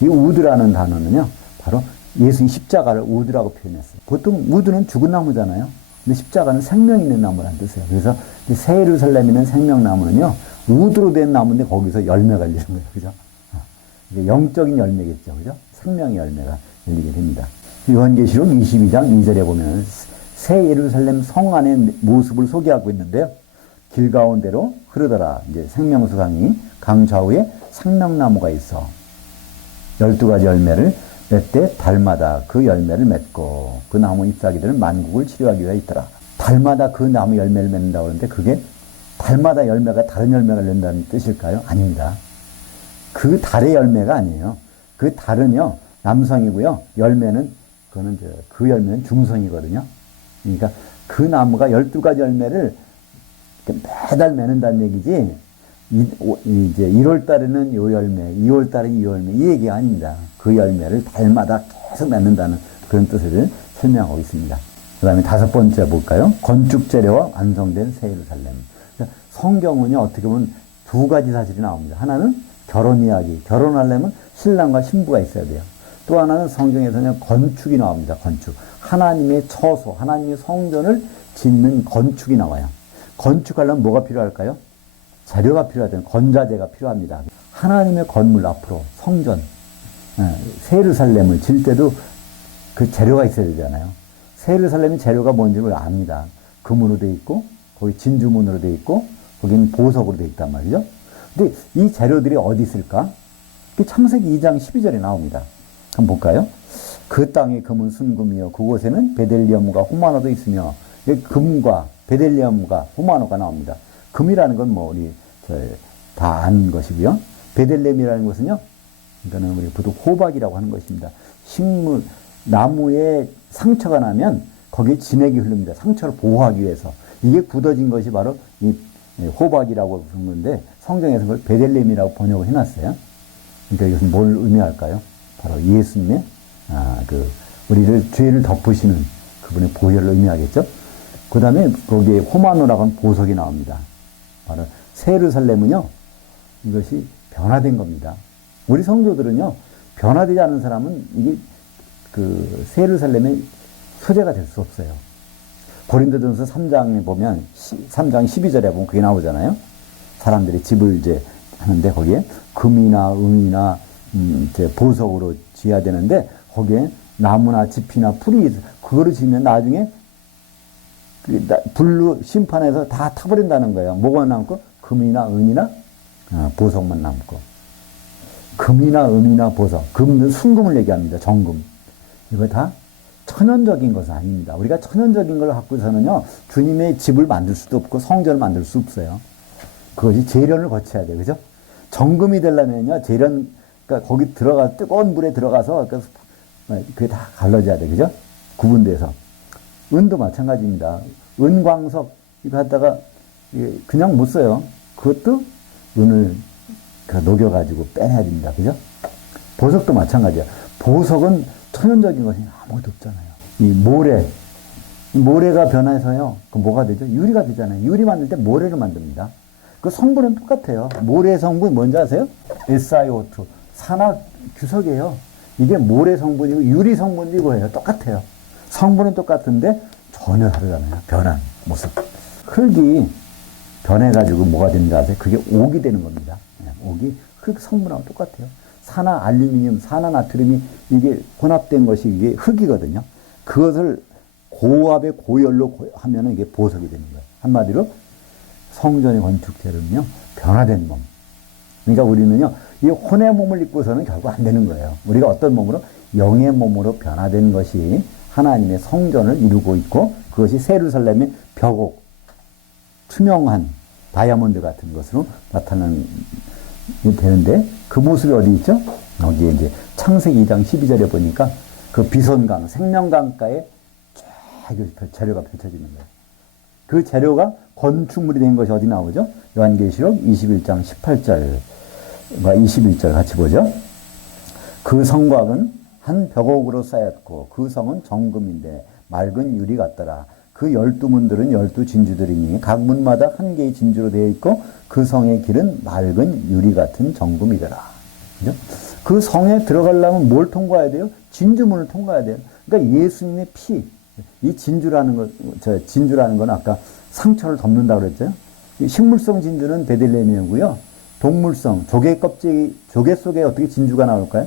이 우드라는 단어는요, 바로 예수님 십자가를 우드라고 표현했어요. 보통 우드는 죽은 나무잖아요. 근데 십자가는 생명 있는 나무라는 뜻이에요. 그래서 새 예루살렘에 있는 생명나무는요, 우드로 된 나무인데 거기서 열매가 열리는 거예요. 그죠? 이게 영적인 열매겠죠. 그죠? 생명의 열매가 열리게 됩니다. 요한계시록 22장 2절에 보면 새 예루살렘 성 안의 모습을 소개하고 있는데요. 길 가운데로 흐르더라. 이제 생명수 강 좌우에 생명나무가 있어 12가지 열매를 맺되 달마다 그 열매를 맺고 그 나무 잎사귀들은 만국을 치료하기 위해 있더라. 달마다 그 나무 열매를 맺는다고 하는데 그게 달마다 열매가 다른 열매가 낸다는 뜻일까요? 아닙니다. 그 달의 열매가 아니에요. 그 달은요, 남성이고요. 열매는, 그 열매는 중성이거든요. 그러니까 그 나무가 12가지 열매를 매달 맺는다는 얘기지, 이제 1월 달에는 요 열매, 2월 달에는 이 열매, 이 얘기가 아닙니다. 그 열매를 달마다 계속 맺는다는 그런 뜻을 설명하고 있습니다. 그 다음에 5번째 볼까요? 건축 재료와 완성된 새 예루살렘. 성경은요, 어떻게 보면 2가지 사실이 나옵니다. 하나는 결혼 이야기. 결혼하려면 신랑과 신부가 있어야 돼요. 또 하나는 성경에서는 건축이 나옵니다. 건축. 하나님의 처소, 하나님의 성전을 짓는 건축이 나와요. 건축하려면 뭐가 필요할까요? 재료가 필요하잖아요. 건자재가 필요합니다. 하나님의 건물 앞으로 성전, 새 예루살렘을 질 때도 그 재료가 있어야 되잖아요. 새 예루살렘의 재료가 뭔지를 압니다. 금으로 돼 있고, 거기 진주문으로 돼 있고, 거기는 보석으로 돼 있단 말이죠. 근데 이 재료들이 어디 있을까? 창세기 2장 12절에 나옵니다. 한번 볼까요? 그 땅의 금은 순금이요. 그곳에는 베델리엄과 호마노도 있으며, 금과 베델리엄과 호마노가 나옵니다. 금이라는 건 우리 다 아는 것이고요. 베델레헴이라는 것은요, 그러니까는 우리 보통 호박이라고 하는 것입니다. 식물, 나무에 상처가 나면 거기에 진액이 흐릅니다. 상처를 보호하기 위해서. 이게 굳어진 것이 바로 이 호박이라고 부르는 건데, 성경에서 그걸 베델레헴이라고 번역을 해놨어요. 그러니까 이것은 뭘 의미할까요? 바로 예수님의, 우리를 죄를 덮으시는 그분의 보혈을 의미하겠죠? 그 다음에 거기에 호마노라고 하는 보석이 나옵니다. 바로 새 예루살렘은요, 이것이 변화된 겁니다. 우리 성도들은요, 변화되지 않은 사람은 이게 새 예루살렘의 소재가 될 수 없어요. 고린도전서 3장에 보면, 3장 12절에 보면 그게 나오잖아요. 사람들이 집을 이제 하는데 거기에 금이나 은이나 이제 보석으로 지어야 되는데 거기에 나무나 짚이나 풀이 그거를 지으면 나중에 불로 심판해서 다 타버린다는 거예요. 뭐가 남고? 금이나 은이나 보석만 남고. 금이나 은이나 보석. 금은 순금을 얘기합니다. 정금. 이거 다 천연적인 것은 아닙니다. 우리가 천연적인 걸 갖고서는요, 주님의 집을 만들 수도 없고 성전을 만들 수 없어요. 그것이 재련을 거쳐야 돼요. 그죠? 정금이 되려면요, 그러니까 거기 뜨거운 물에 들어가서, 그게 다 갈라져야 돼. 그죠? 구분돼서. 은도 마찬가지입니다. 은광석, 이거 갖다가 그냥 못 써요. 그것도 은을 녹여가지고 빼내야 됩니다. 그죠? 보석도 마찬가지야. 보석은 천연적인 것이 아무것도 없잖아요. 이 모래가 변해서요, 그 뭐가 되죠? 유리가 되잖아요. 유리 만들 때 모래를 만듭니다. 그 성분은 똑같아요. 모래 성분 뭔지 아세요? SiO2. 산화규석이에요. 이게 모래 성분이고 유리 성분도 이거예요. 똑같아요. 성분은 똑같은데 전혀 다르잖아요. 변한 모습. 흙이 변해가지고 뭐가 되는지 아세요? 그게 옥이 되는 겁니다. 옥이 흙 성분하고 똑같아요. 산화 알루미늄, 산화 나트륨이 이게 혼합된 것이 이게 흙이거든요. 그것을 고압의 고열로 하면은 이게 보석이 되는 거예요. 한마디로 성전의 건축재료는요, 변화된 몸. 그러니까 우리는요, 이 혼의 몸을 입고서는 결국 안 되는 거예요. 우리가 어떤 몸으로? 영의 몸으로 변화된 것이 하나님의 성전을 이루고 있고, 그것이 새 예루살렘의 벽옥, 투명한 다이아몬드 같은 것으로 나타나는 되는데 그 모습이 어디 있죠? 여기에 이제 창세기 2장 12절에 보니까 그 비선강, 생명강가에 쫙 재료가 펼쳐지는 거예요. 그 재료가 건축물이 된 것이 어디 나오죠? 요한계시록 21장 18절과 21절 같이 보죠. 그 성곽은 한 벽옥으로 쌓였고 그 성은 정금인데 맑은 유리 같더라. 그 12문들은 12진주들이니 각 문마다 한 개의 진주로 되어 있고 그 성의 길은 맑은 유리 같은 정금이더라. 그죠? 그 성에 들어가려면 뭘 통과해야 돼요? 진주문을 통과해야 돼요. 그러니까 예수님의 피, 이 진주라는 건 아까 상처를 덮는다고 그랬죠. 식물성 진주는 베들레헴이고요. 동물성, 조개 껍질, 조개 속에 어떻게 진주가 나올까요?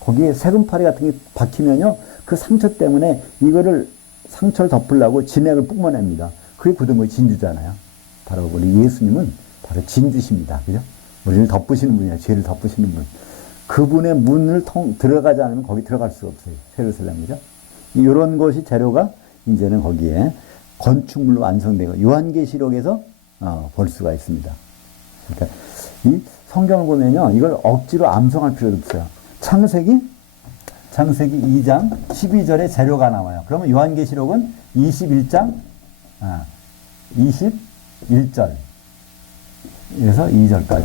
거기에 세금파리 같은 게 박히면요, 그 상처 때문에 이거를 상처를 덮으려고 진액을 뿜어냅니다. 그게 굳은 거 진주잖아요. 바로 우리 예수님은 바로 진주십니다. 그죠? 우리를 덮으시는 분이야. 죄를 덮으시는 분. 그분의 문을 들어가지 않으면 거기 들어갈 수가 없어요. 예루살렘, 그죠? 이런 것이 재료가 이제는 거기에 건축물로 완성되고 요한계시록에서 볼 수가 있습니다. 그러니까 이 성경을 보면요, 이걸 억지로 암송할 필요도 없어요. 창세기 2장 12절에 재료가 나와요. 그러면 요한계시록은 21장 21절에서 2절까지.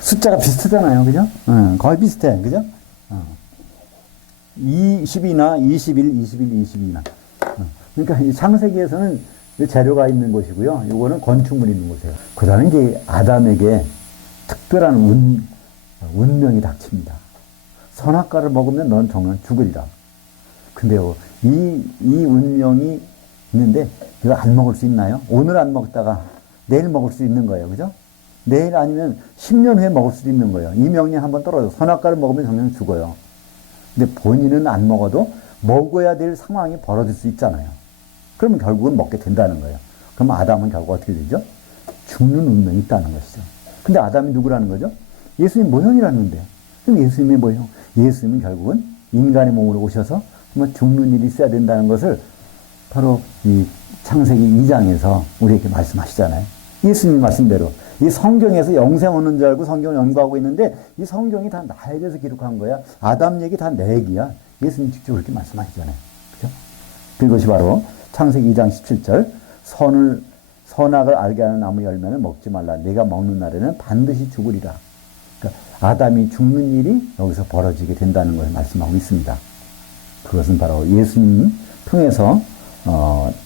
숫자가 비슷하잖아요. 그죠? 거의 비슷해. 그죠? 20이나 21, 22나. 그러니까 이 창세기에서는 재료가 있는 곳이고요. 이거는 건축물이 있는 곳이에요. 그 다음에 이제 아담에게 특별한 운명이 닥칩니다. 선악과를 먹으면 넌 정말 죽으리라. 근데요, 이 운명이 있는데, 이거 안 먹을 수 있나요? 오늘 안 먹다가 내일 먹을 수 있는 거예요. 그죠? 내일 아니면 10년 후에 먹을 수도 있는 거예요. 이 명령 한번 떨어져. 선악과를 먹으면 정말 죽어요. 근데 본인은 안 먹어도 먹어야 될 상황이 벌어질 수 있잖아요. 그러면 결국은 먹게 된다는 거예요. 그럼 아담은 결국 어떻게 되죠? 죽는 운명이 있다는 것이죠. 근데 아담이 누구라는 거죠? 예수님 모형이라는데요. 그럼 예수님의 모형, 예수님은 결국은 인간의 몸으로 오셔서 한번 죽는 일이 있어야 된다는 것을 바로 이 창세기 2장에서 우리에게 말씀하시잖아요. 예수님 말씀대로 이 성경에서 영생 오는 줄 알고 성경을 연구하고 있는데 이 성경이 다 나에 대해서 기록한 거야. 아담 얘기 다 내 얘기야. 예수님 직접 그렇게 말씀하시잖아요. 그죠? 그것이 바로 창세기 2장 17절 선악을 알게 하는 나무 열매는 먹지 말라. 내가 먹는 날에는 반드시 죽으리라. 그러니까 아담이 죽는 일이 여기서 벌어지게 된다는 것을 말씀하고 있습니다. 그것은 바로 예수님 통해서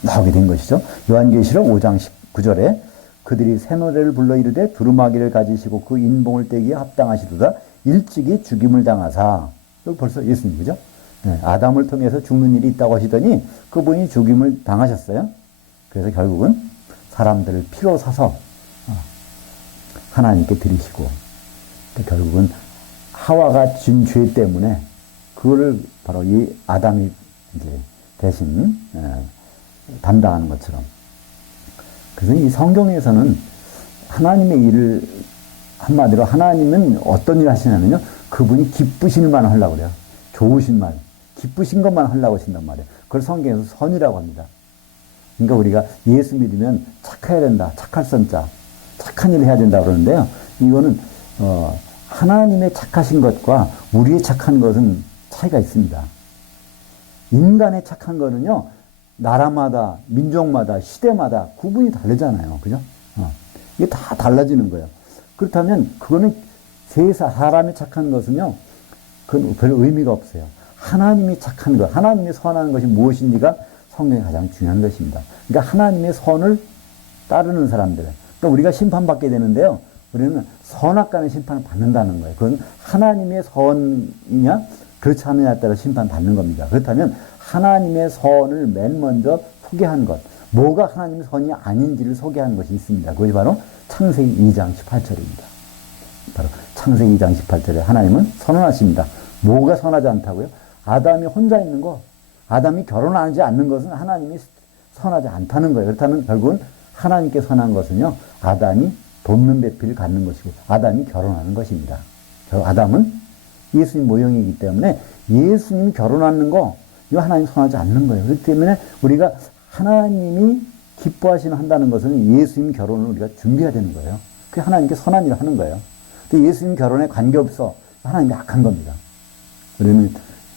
나오게 된 것이죠. 요한계시록 5장 19절에 그들이 새 노래를 불러 이르되 두루마기를 가지시고 그 인봉을 떼기에 합당하시도다. 일찍이 죽임을 당하사. 여기 벌써 예수님, 그죠? 네, 아담을 통해서 죽는 일이 있다고 하시더니 그분이 죽임을 당하셨어요. 그래서 결국은 사람들을 피로 사서 하나님께 드리시고, 결국은 하와가 진 죄 때문에 그거를 바로 이 아담이 이제 대신 담당하는 것처럼. 그래서 이 성경에서는 하나님의 일을 한마디로 하나님은 어떤 일을 하시냐면요, 그분이 기쁘신 일만 하려고 그래요. 좋으신 말, 기쁘신 것만 하려고 하신단 말이에요. 그걸 성경에서 선이라고 합니다. 그러니까 우리가 예수 믿으면 착해야 된다. 착할 선자. 착한 일을 해야 된다 그러는데요. 이거는 하나님의 착하신 것과 우리의 착한 것은 차이가 있습니다. 인간의 착한 거는요, 나라마다, 민족마다, 시대마다 구분이 다르잖아요. 그죠? 이게 다 달라지는 거예요. 그렇다면 그거는 사람이 착한 것은요, 그건 별 의미가 없어요. 하나님이 착한 것, 하나님이 선하는 것이 무엇인지가 성경에 가장 중요한 것입니다. 그러니까 하나님의 선을 따르는 사람들. 그러니까 우리가 심판받게 되는데요. 우리는 선악과는 심판을 받는다는 거예요. 그건 하나님의 선이냐, 그렇지 않느냐에 따라 심판받는 겁니다. 그렇다면 하나님의 선을 맨 먼저 소개한 것, 뭐가 하나님의 선이 아닌지를 소개한 것이 있습니다. 그것이 바로 창세기 2장 18절입니다. 바로 창세기 2장 18절에 하나님은 선언하십니다. 뭐가 선하지 않다고요? 아담이 혼자 있는 거, 아담이 결혼하지 않는 것은 하나님이 선하지 않다는 거예요. 그렇다면 결국은 하나님께 선한 것은요, 아담이 돕는 배필을 갖는 것이고 아담이 결혼하는 것입니다. 아담은 예수님 모형이기 때문에 예수님이 결혼하는 거, 이거 하나님 선하지 않는 거예요. 그렇기 때문에 우리가 하나님이 기뻐하시는 한다는 것은 예수님 결혼을 우리가 준비해야 되는 거예요. 그게 하나님께 선한 일을 하는 거예요. 근데 예수님 결혼에 관계없어. 하나님이 악한 겁니다. 우리는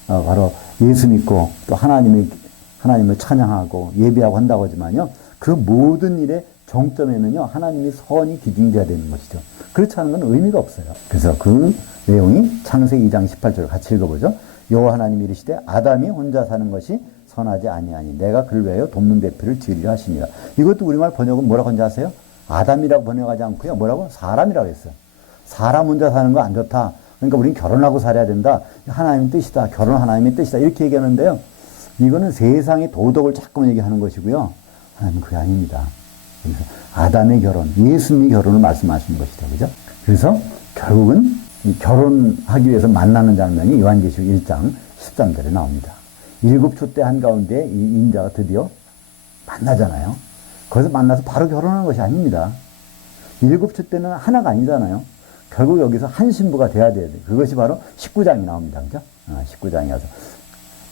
바로 예수 믿고 또 하나님을 찬양하고 예배하고 한다고 하지만요. 그 모든 일의 정점에는요. 하나님이 선이 기준이 돼야 되는 것이죠. 그렇지 않은 건 의미가 없어요. 그래서 그 내용이 창세기 2장 18절 같이 읽어보죠. 여호와 하나님이 이르시되 아담이 혼자 사는 것이 선하지 아니하니 내가 그를 위하여 돕는 배필을 지으리라 하시니라. 이것도 우리말 번역은 뭐라고 한지 아세요? 아담이라고 번역하지 않고요. 뭐라고? 사람이라고 했어요. 사람 혼자 사는 거 안 좋다. 그러니까 우리는 결혼하고 살아야 된다. 하나님의 뜻이다. 결혼 하나님의 뜻이다. 이렇게 얘기하는데요. 이거는 세상의 도덕을 자꾸만 얘기하는 것이고요. 하나님은 그게 아닙니다. 그래서 아담의 결혼, 예수님의 결혼을 말씀하시는 것이죠. 그죠? 그래서 결국은 결혼하기 위해서 만나는 장면이 요한계시록 1장 13절에 나옵니다. 7초 때 한가운데 이 인자가 드디어 만나잖아요. 거기서 만나서 바로 결혼하는 것이 아닙니다. 7초 때는 하나가 아니잖아요. 결국 여기서 한 신부가 돼야 돼요. 그것이 바로 19장이 나옵니다. 그죠? 19장이 와서.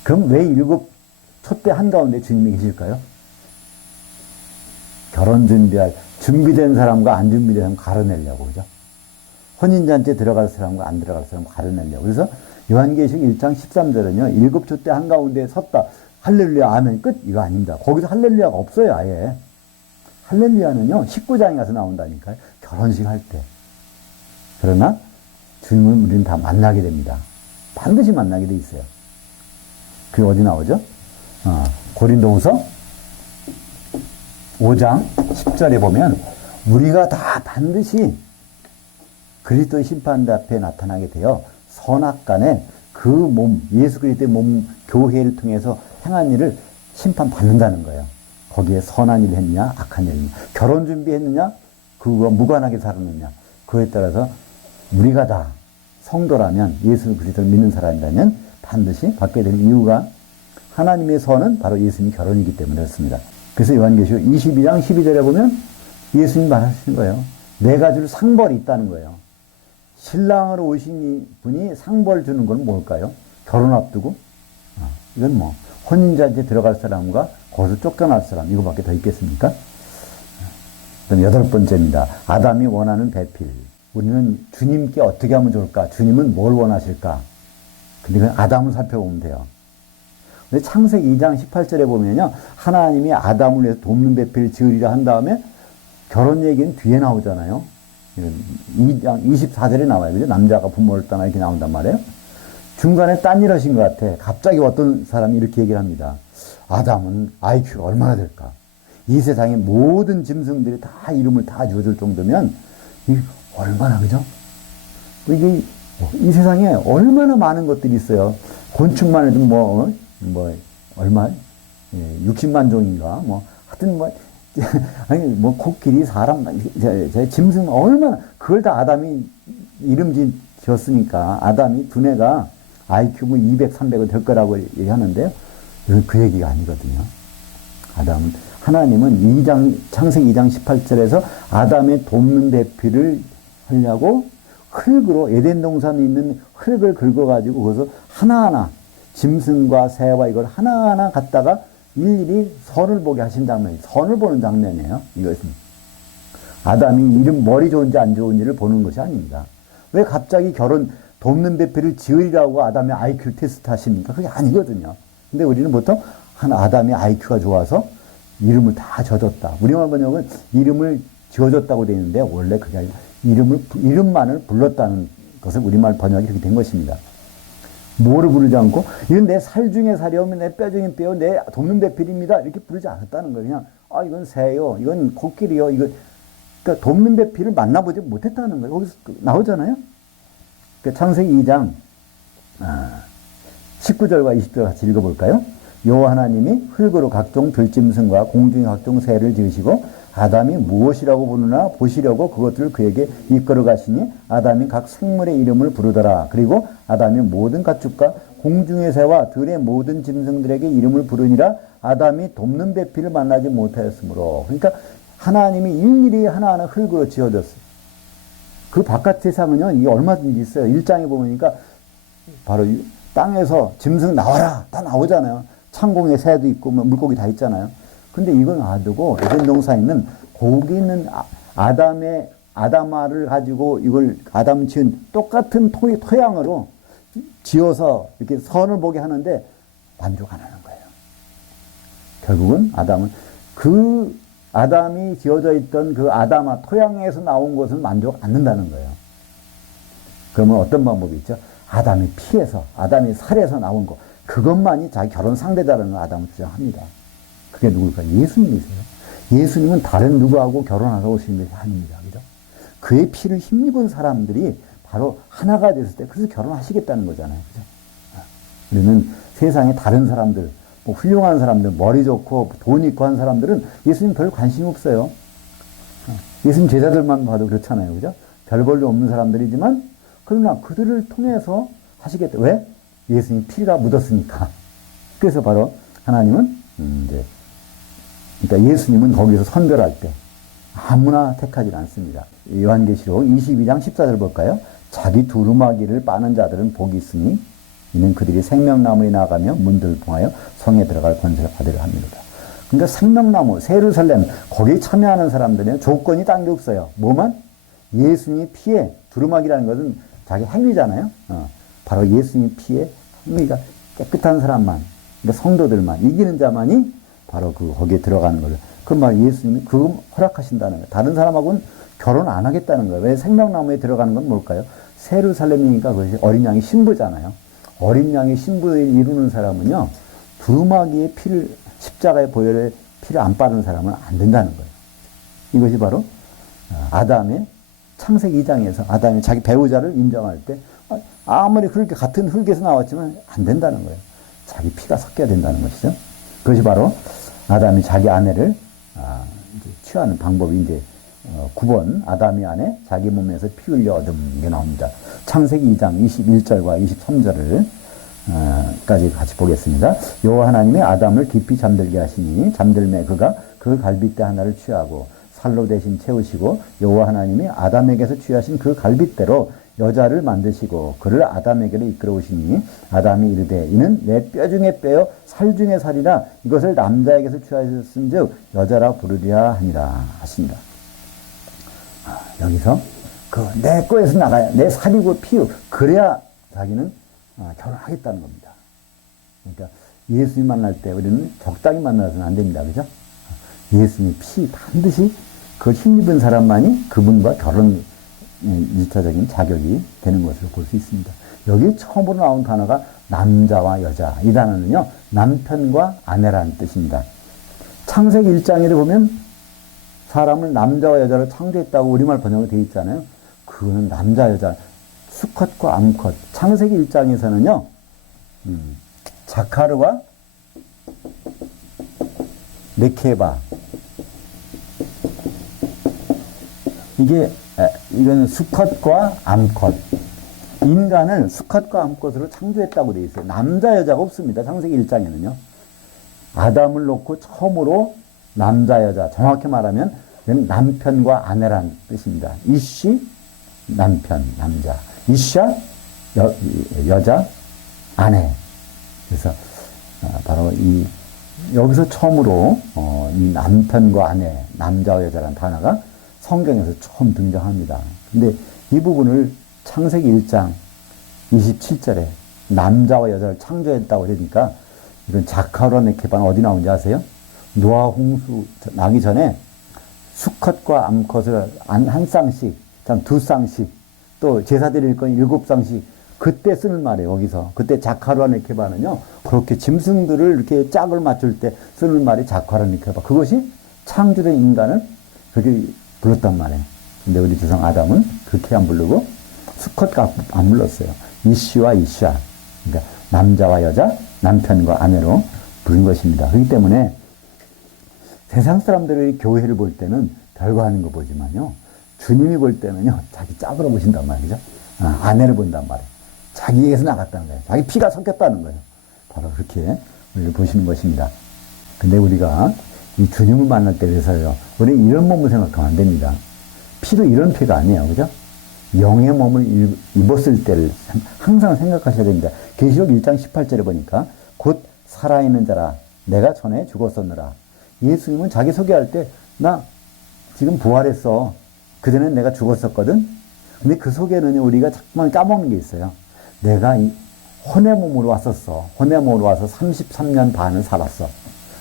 그럼 왜 7초 때 한가운데 주님이 계실까요? 결혼 준비된 사람과 안 준비된 사람 가려내려고, 그죠? 혼인잔치에 들어갈 사람과 안 들어갈 사람 가려내려고. 그래서 요한계시록 1장 13절은요, 7초 때 한가운데 섰다. 할렐루야, 아멘, 끝. 이거 아닙니다. 거기서 할렐루야가 없어요, 아예. 할렐루야는요, 19장에 가서 나온다니까요. 결혼식 할 때. 그러나, 주님은 우리는 다 만나게 됩니다. 반드시 만나게 돼 있어요. 그게 어디 나오죠? 고린도후서 5장 10절에 보면, 우리가 다 반드시 그리스도의 심판대 앞에 나타나게 되어 선악간에 그 몸, 예수 그리스도의 몸, 교회를 통해서 행한 일을 심판받는다는 거예요. 거기에 선한 일을 했느냐, 악한 일을 했느냐, 결혼 준비했느냐, 그거 무관하게 살았느냐, 그거에 따라서 우리가 다 성도라면, 예수 그리스도를 믿는 사람이라면 반드시 받게 되는 이유가 하나님의 선은 바로 예수님 결혼이기 때문에 그렇습니다. 그래서 요한계시록 22장 12절에 보면 예수님 말하시는 거예요. 내가 줄 상벌이 있다는 거예요. 신랑으로 오신 분이 상벌 주는 건 뭘까요? 결혼 앞두고? 이건 뭐, 혼인잔치에 들어갈 사람과 거기서 쫓겨날 사람, 이거밖에 더 있겠습니까? 그럼 8번째입니다. 아담이 원하는 배필. 우리는 주님께 어떻게 하면 좋을까? 주님은 뭘 원하실까? 근데 그냥 아담을 살펴보면 돼요. 근데 창세기 2장 18절에 보면요. 하나님이 아담을 위해서 돕는 배필을 지으리라 한 다음에 결혼 얘기는 뒤에 나오잖아요. 2장 24절에 나와요. 그죠? 남자가 부모를 떠나 이렇게 나온단 말이에요. 중간에 딴 일 하신 것 같아. 갑자기 어떤 사람이 이렇게 얘기를 합니다. 아담은 IQ가 얼마나 될까? 이 세상의 모든 짐승들이 다 이름을 다 지어줄 정도면 이 얼마나, 그죠? 이게 이 세상에 얼마나 많은 것들이 있어요. 곤충만 해도 얼마? 60만 종인가? 하여튼 아니, 코끼리, 사람, 짐승, 얼마나, 그걸 다 아담이 이름 지었으니까, 아담이 두뇌가 IQ 200, 300은 될 거라고 얘기하는데요. 그 얘기가 아니거든요. 하나님은 창세기 2장 18절에서 아담의 돕는 배필을 하려고 흙으로, 에덴 동산에 있는 흙을 긁어가지고, 거기서 하나하나, 짐승과 새와 이걸 하나하나 갖다가 일일이 선을 보게 하신 장면이, 선을 보는 장면이에요. 이것은 아담이 머리 좋은지 안 좋은지를 보는 것이 아닙니다. 왜 갑자기 돕는 배필을 지으리라고 아담의 IQ 테스트 하십니까? 그게 아니거든요. 근데 우리는 보통 아담의 IQ가 좋아서 이름을 다 지어줬다. 우리말 번역은 이름을 지어줬다고 되어 있는데 원래 그게 아니라 이름만을 불렀다는 것을 우리말 번역이 그렇게 된 것입니다. 뭐를 부르지 않고, 이건 내 살 중에 살이오면 내 뼈 중에 뼈요, 내 돕는 배필입니다. 이렇게 부르지 않았다는 거예요. 그냥, 이건 새요, 이건 코끼리요, 그러니까 돕는 배필을 만나보지 못했다는 거예요. 거기서 나오잖아요. 그러니까 창세기 2장, 19절과 20절 같이 읽어볼까요? 여호와 하나님이 흙으로 각종 들짐승과 공중의 각종 새를 지으시고 아담이 무엇이라고 부르나 보시려고 그것들을 그에게 이끌어 가시니 아담이 각 생물의 이름을 부르더라. 그리고 아담이 모든 가축과 공중의 새와 들의 모든 짐승들에게 이름을 부르니라. 아담이 돕는 배필을 만나지 못하였으므로. 그러니까 하나님이 일일이 하나하나 흙으로 지어졌어요. 그 바깥 세상은요, 이게 얼마든지 있어요. 1장에 보니까 바로 땅에서 짐승 나와라! 다 나오잖아요. 창공에 새도 있고 물고기 다 있잖아요. 근데 이건 놔두고 에덴 동산에 있는 거기 있는 아담의 아담아를 가지고 이걸 아담 지은 똑같은 토양으로 지어서 이렇게 선을 보게 하는데 만족 안 하는 거예요. 결국은 아담은 그 아담이 지어져 있던 그 아담아 토양에서 나온 것은 만족 안 한다는 거예요. 그러면 어떤 방법이 있죠? 아담이 피에서, 아담이 살에서 나온 거, 그것만이 자기 결혼 상대다라는 걸 아담은 주장합니다. 그게 누굴까요? 예수님이세요. 예수님은 다른 누구하고 결혼하러 오신 것이 아닙니다. 그죠? 그의 피를 힘입은 사람들이 바로 하나가 됐을 때 그래서 결혼하시겠다는 거잖아요. 그죠? 우리는 세상에 다른 사람들, 뭐 훌륭한 사람들, 머리 좋고 돈 있고 한 사람들은 예수님 별 관심이 없어요. 예수님 제자들만 봐도 그렇잖아요. 그죠? 별 볼일 없는 사람들이지만 그러나 그들을 통해서 하시겠다. 왜? 예수님 피가 묻었으니까. 그래서 바로 하나님은 그러니까 예수님은 거기서 선별할 때 아무나 택하지 않습니다. 요한계시록 22장 14절 볼까요? 자기 두루마기를 빠는 자들은 복이 있으니 이는 그들이 생명나무에 나가며 문들을 통하여 성에 들어갈 권세를 받으려 합니다. 그러니까 생명나무, 예루살렘 거기에 참여하는 사람들은 조건이 딴 게 없어요. 뭐만? 예수님 피에 두루마기라는 것은 자기 행위잖아요. 바로 예수님 피에 행위가 깨끗한 사람만, 그러니까 성도들만, 이기는 자만이 바로 거기에 들어가는 거예요. 그 말 예수님이 그거 허락하신다는 거예요. 다른 사람하고는 결혼 안 하겠다는 거예요. 왜? 생명나무에 들어가는 건 뭘까요? 예루살렘이니까 그것이 어린 양의 신부잖아요. 어린 양의 신부를 이루는 사람은요, 두루마기의 피를, 십자가의 보혈의 피를 안 빠는 사람은 안 된다는 거예요. 이것이 바로 아담의 창세기 2장에서 아담이 자기 배우자를 인정할 때 아무리 같은 흙에서 나왔지만 안 된다는 거예요. 자기 피가 섞여야 된다는 것이죠. 그것이 바로 아담이 자기 아내를 취하는 방법이 9번 아담이 아내 자기 몸에서 피 흘려 얻은 게 나옵니다. 창세기 2장 21절과 23절을 까지 같이 보겠습니다. 여호와 하나님이 아담을 깊이 잠들게 하시니 잠들매 그가 그 갈빗대 하나를 취하고 살로 대신 채우시고 여호와 하나님이 아담에게서 취하신 그 갈빗대로 여자를 만드시고 그를 아담에게로 이끌어 오시니 아담이 이르되 이는 내 뼈 중에 뼈요 살 중에 살이라 이것을 남자에게서 취하셨은즉 여자라 부르리라 하니라 하십니다. 여기서 내 거에서 나가야 내 살이고 피요 그래야 자기는 결혼하겠다는 겁니다. 그러니까 예수님 만날 때 우리는 적당히 만나서는 안 됩니다. 그죠? 예수님 피 반드시 그걸 힘입은 사람만이 그분과 결혼 1차적인 자격이 되는 것을 볼 수 있습니다. 여기 처음으로 나온 단어가 남자와 여자. 이 단어는요, 남편과 아내라는 뜻입니다. 창세기 1장에도 보면 사람을 남자와 여자로 창조했다고 우리말 번역이 되어 있잖아요. 그거는 남자, 여자, 수컷과 암컷. 창세기 1장에서는요, 자카르와 네케바. 이거는 수컷과 암컷. 인간을 수컷과 암컷으로 창조했다고 되어 있어요. 남자, 여자가 없습니다. 창세기 1장에는요. 아담을 놓고 처음으로 남자, 여자. 정확히 말하면 남편과 아내란 뜻입니다. 이씨, 남편, 남자. 이샤, 여자, 아내. 그래서 바로 여기서 처음으로 이 남편과 아내, 남자와 여자라는 단어가 성경에서 처음 등장합니다. 근데 이 부분을 창세기 1장 27절에 남자와 여자를 창조했다고 그러니까 이런 자카르와 네케바는 어디 나온지 아세요? 노아 홍수 나기 전에 수컷과 암컷을 한 쌍씩, 두 쌍씩, 또 제사 드릴 건 7쌍씩 그때 쓰는 말이에요. 여기서 그때 자카르와 네케바는요 그렇게 짐승들을 이렇게 짝을 맞출 때 쓰는 말이 자카르와 네케바. 그것이 창조된 인간을 그렇게 불렀단 말이에요. 근데 우리 조상 아담은 그렇게 안 부르고 수컷과 안 불렀어요. 이씨와 이샤. 그러니까 남자와 여자, 남편과 아내로 부른 것입니다. 그렇기 때문에 세상 사람들이 교회를 볼 때는 별거 아닌 거 보지만요. 주님이 볼 때는요. 자기 짝으로 보신단 말이죠. 아내를 본단 말이에요. 자기에게서 나갔다는 거예요. 자기 피가 섞였다는 거예요. 바로 그렇게 우리를 보시는 것입니다. 근데 우리가 이 주님을 만날 때 그래서요. 우리는 이런 몸을 생각하면 안 됩니다. 피도 이런 피가 아니에요. 그죠? 영의 몸을 입었을 때를 항상 생각하셔야 됩니다. 계시록 1장 18절에 보니까 곧 살아있는 자라 내가 전에 죽었었느라. 예수님은 자기 소개할 때 나 지금 부활했어. 그전엔 내가 죽었었거든. 근데 그 속에는 우리가 자꾸만 까먹는 게 있어요. 내가 이 혼의 몸으로 왔었어. 혼의 몸으로 와서 33년 반을 살았어.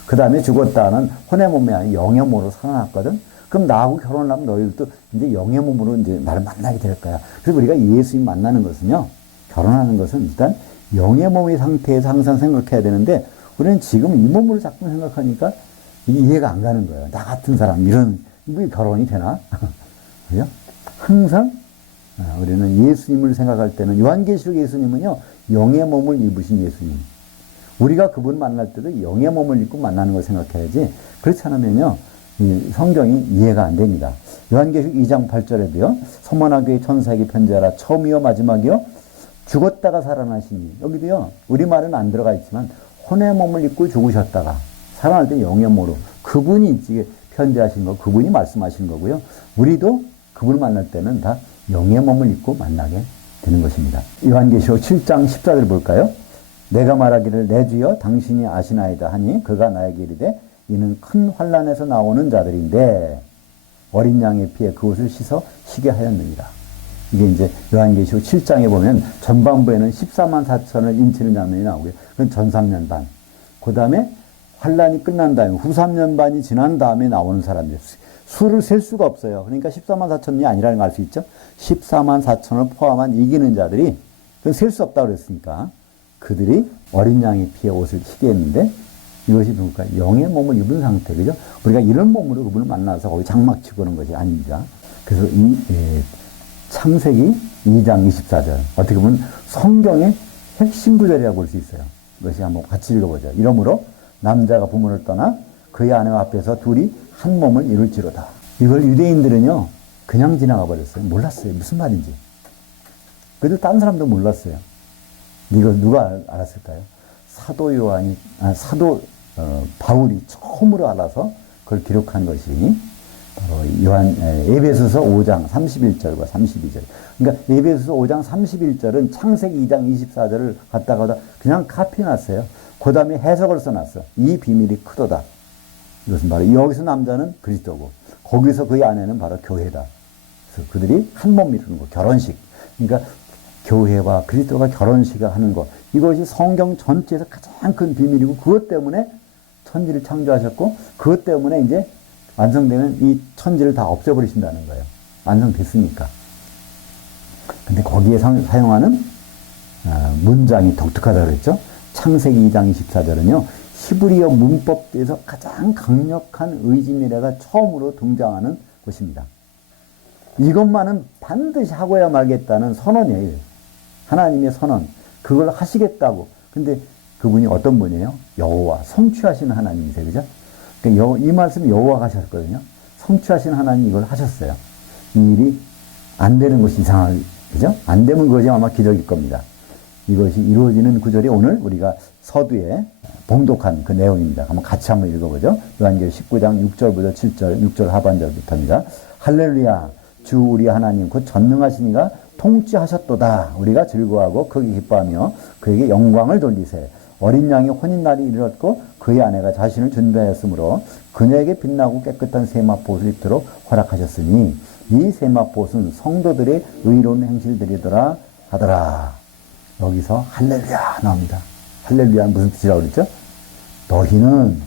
그 다음에 죽었다는 혼의 몸이 아니라 영의 몸으로 살아났거든. 그럼 나하고 결혼을 하면 너희들도 이제 영의 몸으로 이제 나를 만나게 될 거야. 그래서 우리가 예수님 만나는 것은요, 결혼하는 것은 일단 영의 몸의 상태에서 항상 생각해야 되는데, 우리는 지금 이 몸으로 자꾸 생각하니까 이게 이해가 안 가는 거예요. 나 같은 사람, 이런, 이게 결혼이 되나? 그죠? 항상 우리는 예수님을 생각할 때는, 요한계시록 예수님은요, 영의 몸을 입으신 예수님. 우리가 그분 만날 때도 영의 몸을 입고 만나는 걸 생각해야지, 그렇지 않으면요, 이 성경이 이해가 안 됩니다. 요한계시록 2장 8절에도요, 서머나 교회 천사에게 편지하라. 처음이요 마지막이요 죽었다가 살아나시니. 여기도요, 우리말은 안 들어가 있지만 혼의 몸을 입고 죽으셨다가 살아날 때 영의 몸으로 그분이 편지하신 거, 그분이 말씀하신 거고요. 우리도 그분을 만날 때는 다 영의 몸을 입고 만나게 되는 것입니다. 요한계시록 7장 14절 볼까요? 내가 말하기를 내 주여 당신이 아시나이다 하니 그가 나에게 이르되 이는 큰 환난에서 나오는 자들인데 어린 양의 피에 그것을 씻어 희게 하였느니라. 이게 이제 요한계시록 7장에 보면 전반부에는 14만 4천을 인치는 장면이 나오고요. 그건 전 3년 반. 그 다음에 환난이 끝난 다음에 후 3년 반이 지난 다음에 나오는 사람들. 수를 셀 수가 없어요. 그러니까 14만 4천이 아니라는 걸 알 수 있죠. 14만 4천을 포함한 이기는 자들이, 그건 셀 수 없다고 그랬으니까 그들이 어린 양의 피에 옷을 희게 했는데, 이것이 누굴까? 영의 몸을 입은 상태, 그죠? 우리가 이런 몸으로 그분을 만나서 거기 장막 치고 그런 것이 아닙니다. 그래서 이 창세기 2장 24절, 어떻게 보면 성경의 핵심 구절이라고 볼 수 있어요. 이것이 한번 같이 읽어보죠. 이러므로 남자가 부모를 떠나 그의 아내와 앞에서 둘이 한 몸을 이룰지로다. 이걸 유대인들은요, 그냥 지나가 버렸어요. 몰랐어요. 무슨 말인지. 그래도 딴 사람도 몰랐어요. 이걸 누가 알았을까요? 사도 요한이, 바울이 처음으로 알아서 그걸 기록한 것이 바로 에베소서 5장 31절과 32절. 그러니까 에베소서 5장 31절은 창세기 2장 24절을 갖다가 그냥 카피해놨어요. 그 다음에 해석을 써놨어. 이 비밀이 크도다. 이것은 바로 여기서 남자는 그리스도고 거기서 그의 아내는 바로 교회다. 그래서 그들이 한 몸 이루는 거, 결혼식. 그러니까 교회와 그리스도가 결혼식을 하는 것, 이것이 성경 전체에서 가장 큰 비밀이고, 그것 때문에 천지를 창조하셨고, 그것 때문에 이제 완성되면 이 천지를 다 없애버리신다는 거예요. 완성됐으니까. 근데 거기에 사용하는 문장이 독특하다고 그랬죠. 창세기 2장 24절은요, 히브리어 문법에서 가장 강력한 의지미래가 처음으로 등장하는 곳입니다. 이것만은 반드시 하고야 말겠다는 선언이에요. 하나님의 선언. 그걸 하시겠다고. 근데 그분이 어떤 분이에요? 여호와. 성취하시는 하나님이세요. 그죠? 그러니까 이 말씀 여호와가 하셨거든요. 성취하시는 하나님 이걸 하셨어요. 이 일이 안 되는 것이 이상할, 그죠? 안 되면 그것이 아마 기적일 겁니다. 이것이 이루어지는 구절이 오늘 우리가 서두에 봉독한 그 내용입니다. 같이 한번 읽어보죠. 요한계시록 19장 6절부터 7절, 6절 하반절부터입니다. 할렐루야. 주 우리 하나님 곧 전능하신 이가 통치하셨도다. 우리가 즐거워하고 크게 기뻐하며 그에게 영광을 돌리세. 어린 양의 혼인날이 이르렀고 그의 아내가 자신을 준비하였으므로 그녀에게 빛나고 깨끗한 세마포옷을 입도록 허락하셨으니 이 세마포옷은 성도들의 의로운 행실들이더라 하더라. 여기서 할렐루야 나옵니다. 할렐루야는 무슨 뜻이라고 그랬죠? 너희는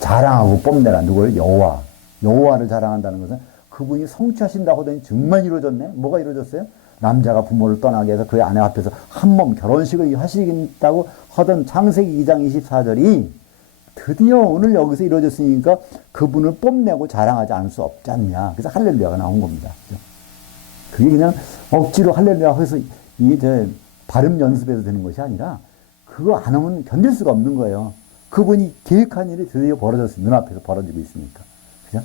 자랑하고 뽐내라. 누구를? 여호와. 여호와를 자랑한다는 것은 그분이 성취하신다고 하더니 정말 이루어졌네? 뭐가 이루어졌어요? 남자가 부모를 떠나게 해서 그의 아내 앞에서 한 몸 결혼식을 하시겠다고 하던 창세기 2장 24절이 드디어 오늘 여기서 이루어졌으니까 그분을 뽐내고 자랑하지 않을 수 없지 않냐. 그래서 할렐루야가 나온 겁니다. 그게 그냥 억지로 할렐루야 해서 이게 발음 연습해서 되는 것이 아니라 그거 안 하면 견딜 수가 없는 거예요. 그분이 계획한 일이 드디어 벌어졌어요. 눈앞에서 벌어지고 있으니까. 그죠?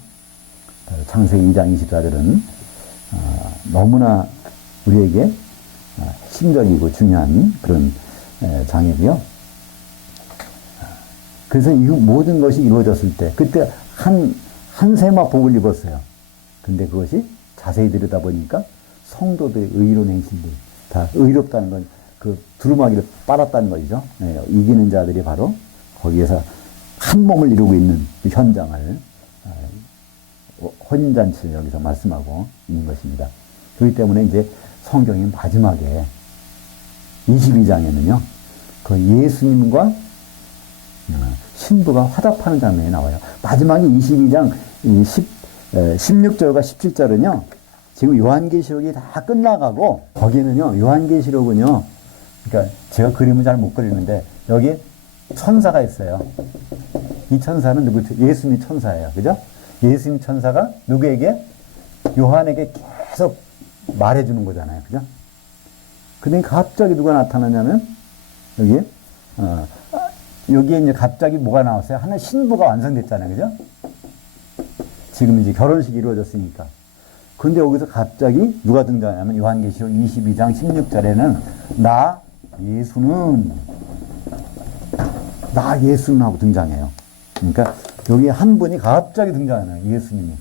창세기 2장 24절은 너무나 우리에게 핵심적이고 중요한 그런 장이고요. 그래서 이 모든 것이 이루어졌을 때 그때 한 세마복을 입었어요. 근데 그것이 자세히 들여다보니까 성도들의 의로운 행실들, 다 의롭다는 건 그 두루마기를 빨았다는 것이죠. 이기는 자들이 바로 거기에서 한 몸을 이루고 있는 그 현장을 혼인잔치를 여기서 말씀하고 있는 것입니다. 그렇기 때문에 이제 성경의 마지막에 22장에는요, 그 예수님과 신부가 화답하는 장면이 나와요. 마지막에 22장 16절과 17절은요, 지금 요한계시록이 다 끝나가고, 거기는요, 요한계시록은요, 그러니까 제가 그림을 잘 못 그리는데, 여기 천사가 있어요. 이 천사는 누구죠? 예수님 천사예요. 그죠? 예수님 천사가 누구에게? 요한에게 계속 말해주는 거잖아요. 그죠? 근데 갑자기 누가 나타나냐면, 여기에 이제 갑자기 뭐가 나왔어요? 하나 신부가 완성됐잖아요. 그죠? 지금 이제 결혼식이 이루어졌으니까. 근데 여기서 갑자기 누가 등장하냐면 요한계시록 22장 16절에는 나 예수는 하고 등장해요. 그러니까 여기 한 분이 갑자기 등장하네요. 예수님이.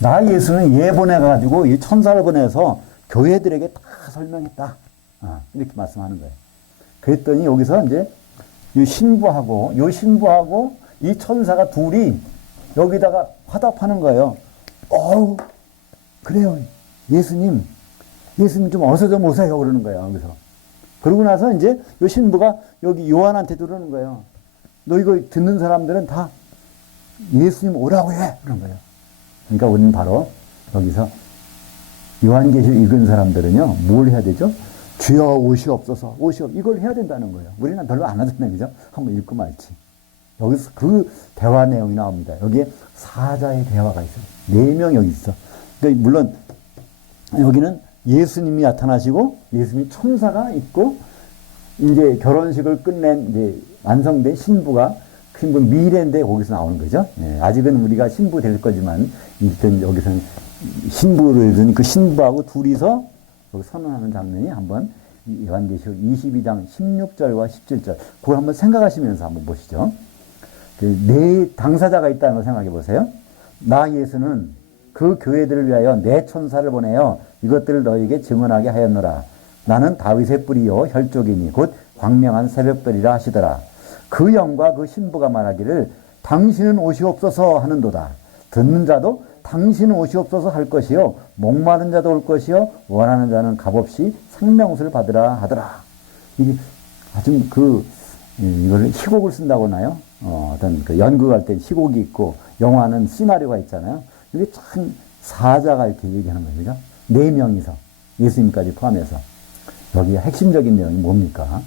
나 예수는 얘 보내가지고 이 천사를 보내서 교회들에게 다 설명했다. 이렇게 말씀하는 거예요. 그랬더니 여기서 이제 이 신부하고 이 천사가 둘이 여기다가 화답하는 거예요. 그래요. 예수님 좀 어서 좀 오세요. 그러는 거예요. 여기서. 그러고 나서 이제 이 신부가 여기 요한한테 그러는 거예요. 너 이거 듣는 사람들은 다 예수님 오라고 해. 그런 거예요. 그러니까 우리는 바로 여기서 요한계시록 읽은 사람들은요, 뭘 해야 되죠? 주여 오시옵소서, 이걸 해야 된다는 거예요. 우리는 별로 안 하잖아요. 그죠? 한번 읽고 말지. 여기서 그 대화 내용이 나옵니다. 여기에 사자의 대화가 있어요. 4명 여기 있어. 그러니까 물론 여기는 예수님이 나타나시고 예수님 천사가 있고 이제 결혼식을 끝낸 이제 완성된 신부 미래인데 거기서 나오는 거죠. 아직은 우리가 신부 될 거지만 일단 여기서는 신부를 둔 그 신부하고 둘이서 선언하는 장면이 한번 요한계시록 22장 16절과 17절 그걸 한번 생각하시면서 한번 보시죠. 네 당사자가 있다는 걸 생각해 보세요. 나 예수는 그 교회들을 위하여 내 천사를 보내어 이것들을 너희에게 증언하게 하였노라. 나는 다윗의 뿌리요 혈족이니 곧 광명한 새벽별이라 하시더라. 그 영과 그 신부가 말하기를 당신은 오시옵소서 하는도다. 듣는 자도 당신은 오시옵소서 할 것이요 목마른 자도 올 것이요 원하는 자는 값없이 생명수를 받으라 하더라. 이게 아주 이걸 희곡을 쓴다고 하나요? 어떤 연극할 때 희곡이 있고 영화는 시나리오가 있잖아요. 이게 참 사자가 이렇게 얘기하는 거죠. 그죠? 4명이서 예수님까지 포함해서 여기 핵심적인 내용이 뭡니까?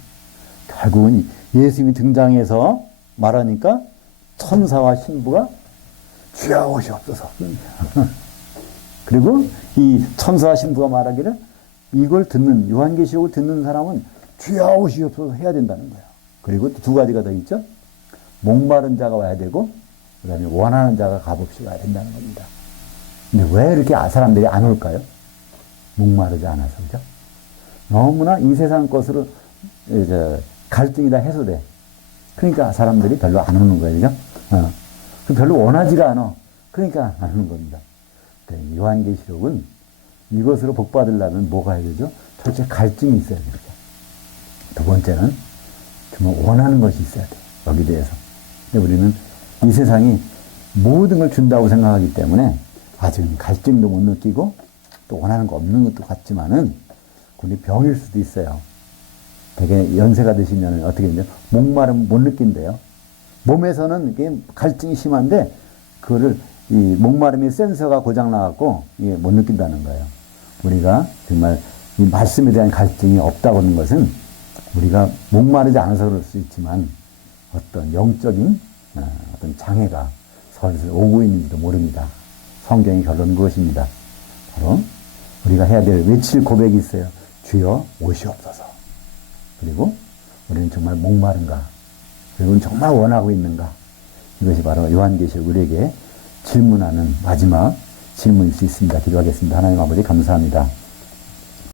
결국은 예수님이 등장해서 말하니까 천사와 신부가 주여 오시옵소서. 그리고 이 천사와 신부가 말하기를 이걸 듣는 요한계시록을 듣는 사람은 주여 오시옵소서 해야 된다는 거예요. 그리고 또 2가지가 더 있죠. 목마른 자가 와야 되고 그다음에 원하는 자가 값없이 와야 된다는 겁니다. 근데 왜 이렇게 사람들이 안 올까요? 목마르지 않아서. 그죠? 너무나 이 세상 것으로 갈등이 다 해소돼. 그러니까 사람들이 별로 안 오는 거예요. 그죠? 별로 원하지가 않아. 그러니까 안 오는 겁니다. 그러니까 요한계시록은 이것으로 복받으려면 뭐가 해야 되죠? 첫째 갈증이 있어야 되죠. 두 번째는 정말 원하는 것이 있어야 돼요. 여기 대해서. 근데 우리는 이 세상이 모든 걸 준다고 생각하기 때문에 아직은 갈증도 못 느끼고 또 원하는 거 없는 것도 같지만은 그게 병일 수도 있어요. 되게 연세가 드시면 어떻게 되냐? 목마름 못 느낀대요. 몸에서는 이게 갈증이 심한데 그거를 이 목마름이 센서가 고장 나갖고 이게 못 느낀다는 거예요. 우리가 정말 이 말씀에 대한 갈증이 없다고 하는 것은 우리가 목마르지 않아서 그럴 수 있지만 어떤 영적인 어떤 장애가 슬슬 오고 있는지도 모릅니다. 성경의 결론은 그것입니다. 바로 우리가 해야 될 외칠 고백이 있어요. 주여 오시옵소서. 그리고 우리는 정말 목마른가? 그리고 정말 원하고 있는가? 이것이 바로 요한계시록 우리에게 질문하는 마지막 질문일 수 있습니다. 기도하겠습니다. 하나님 아버지 감사합니다.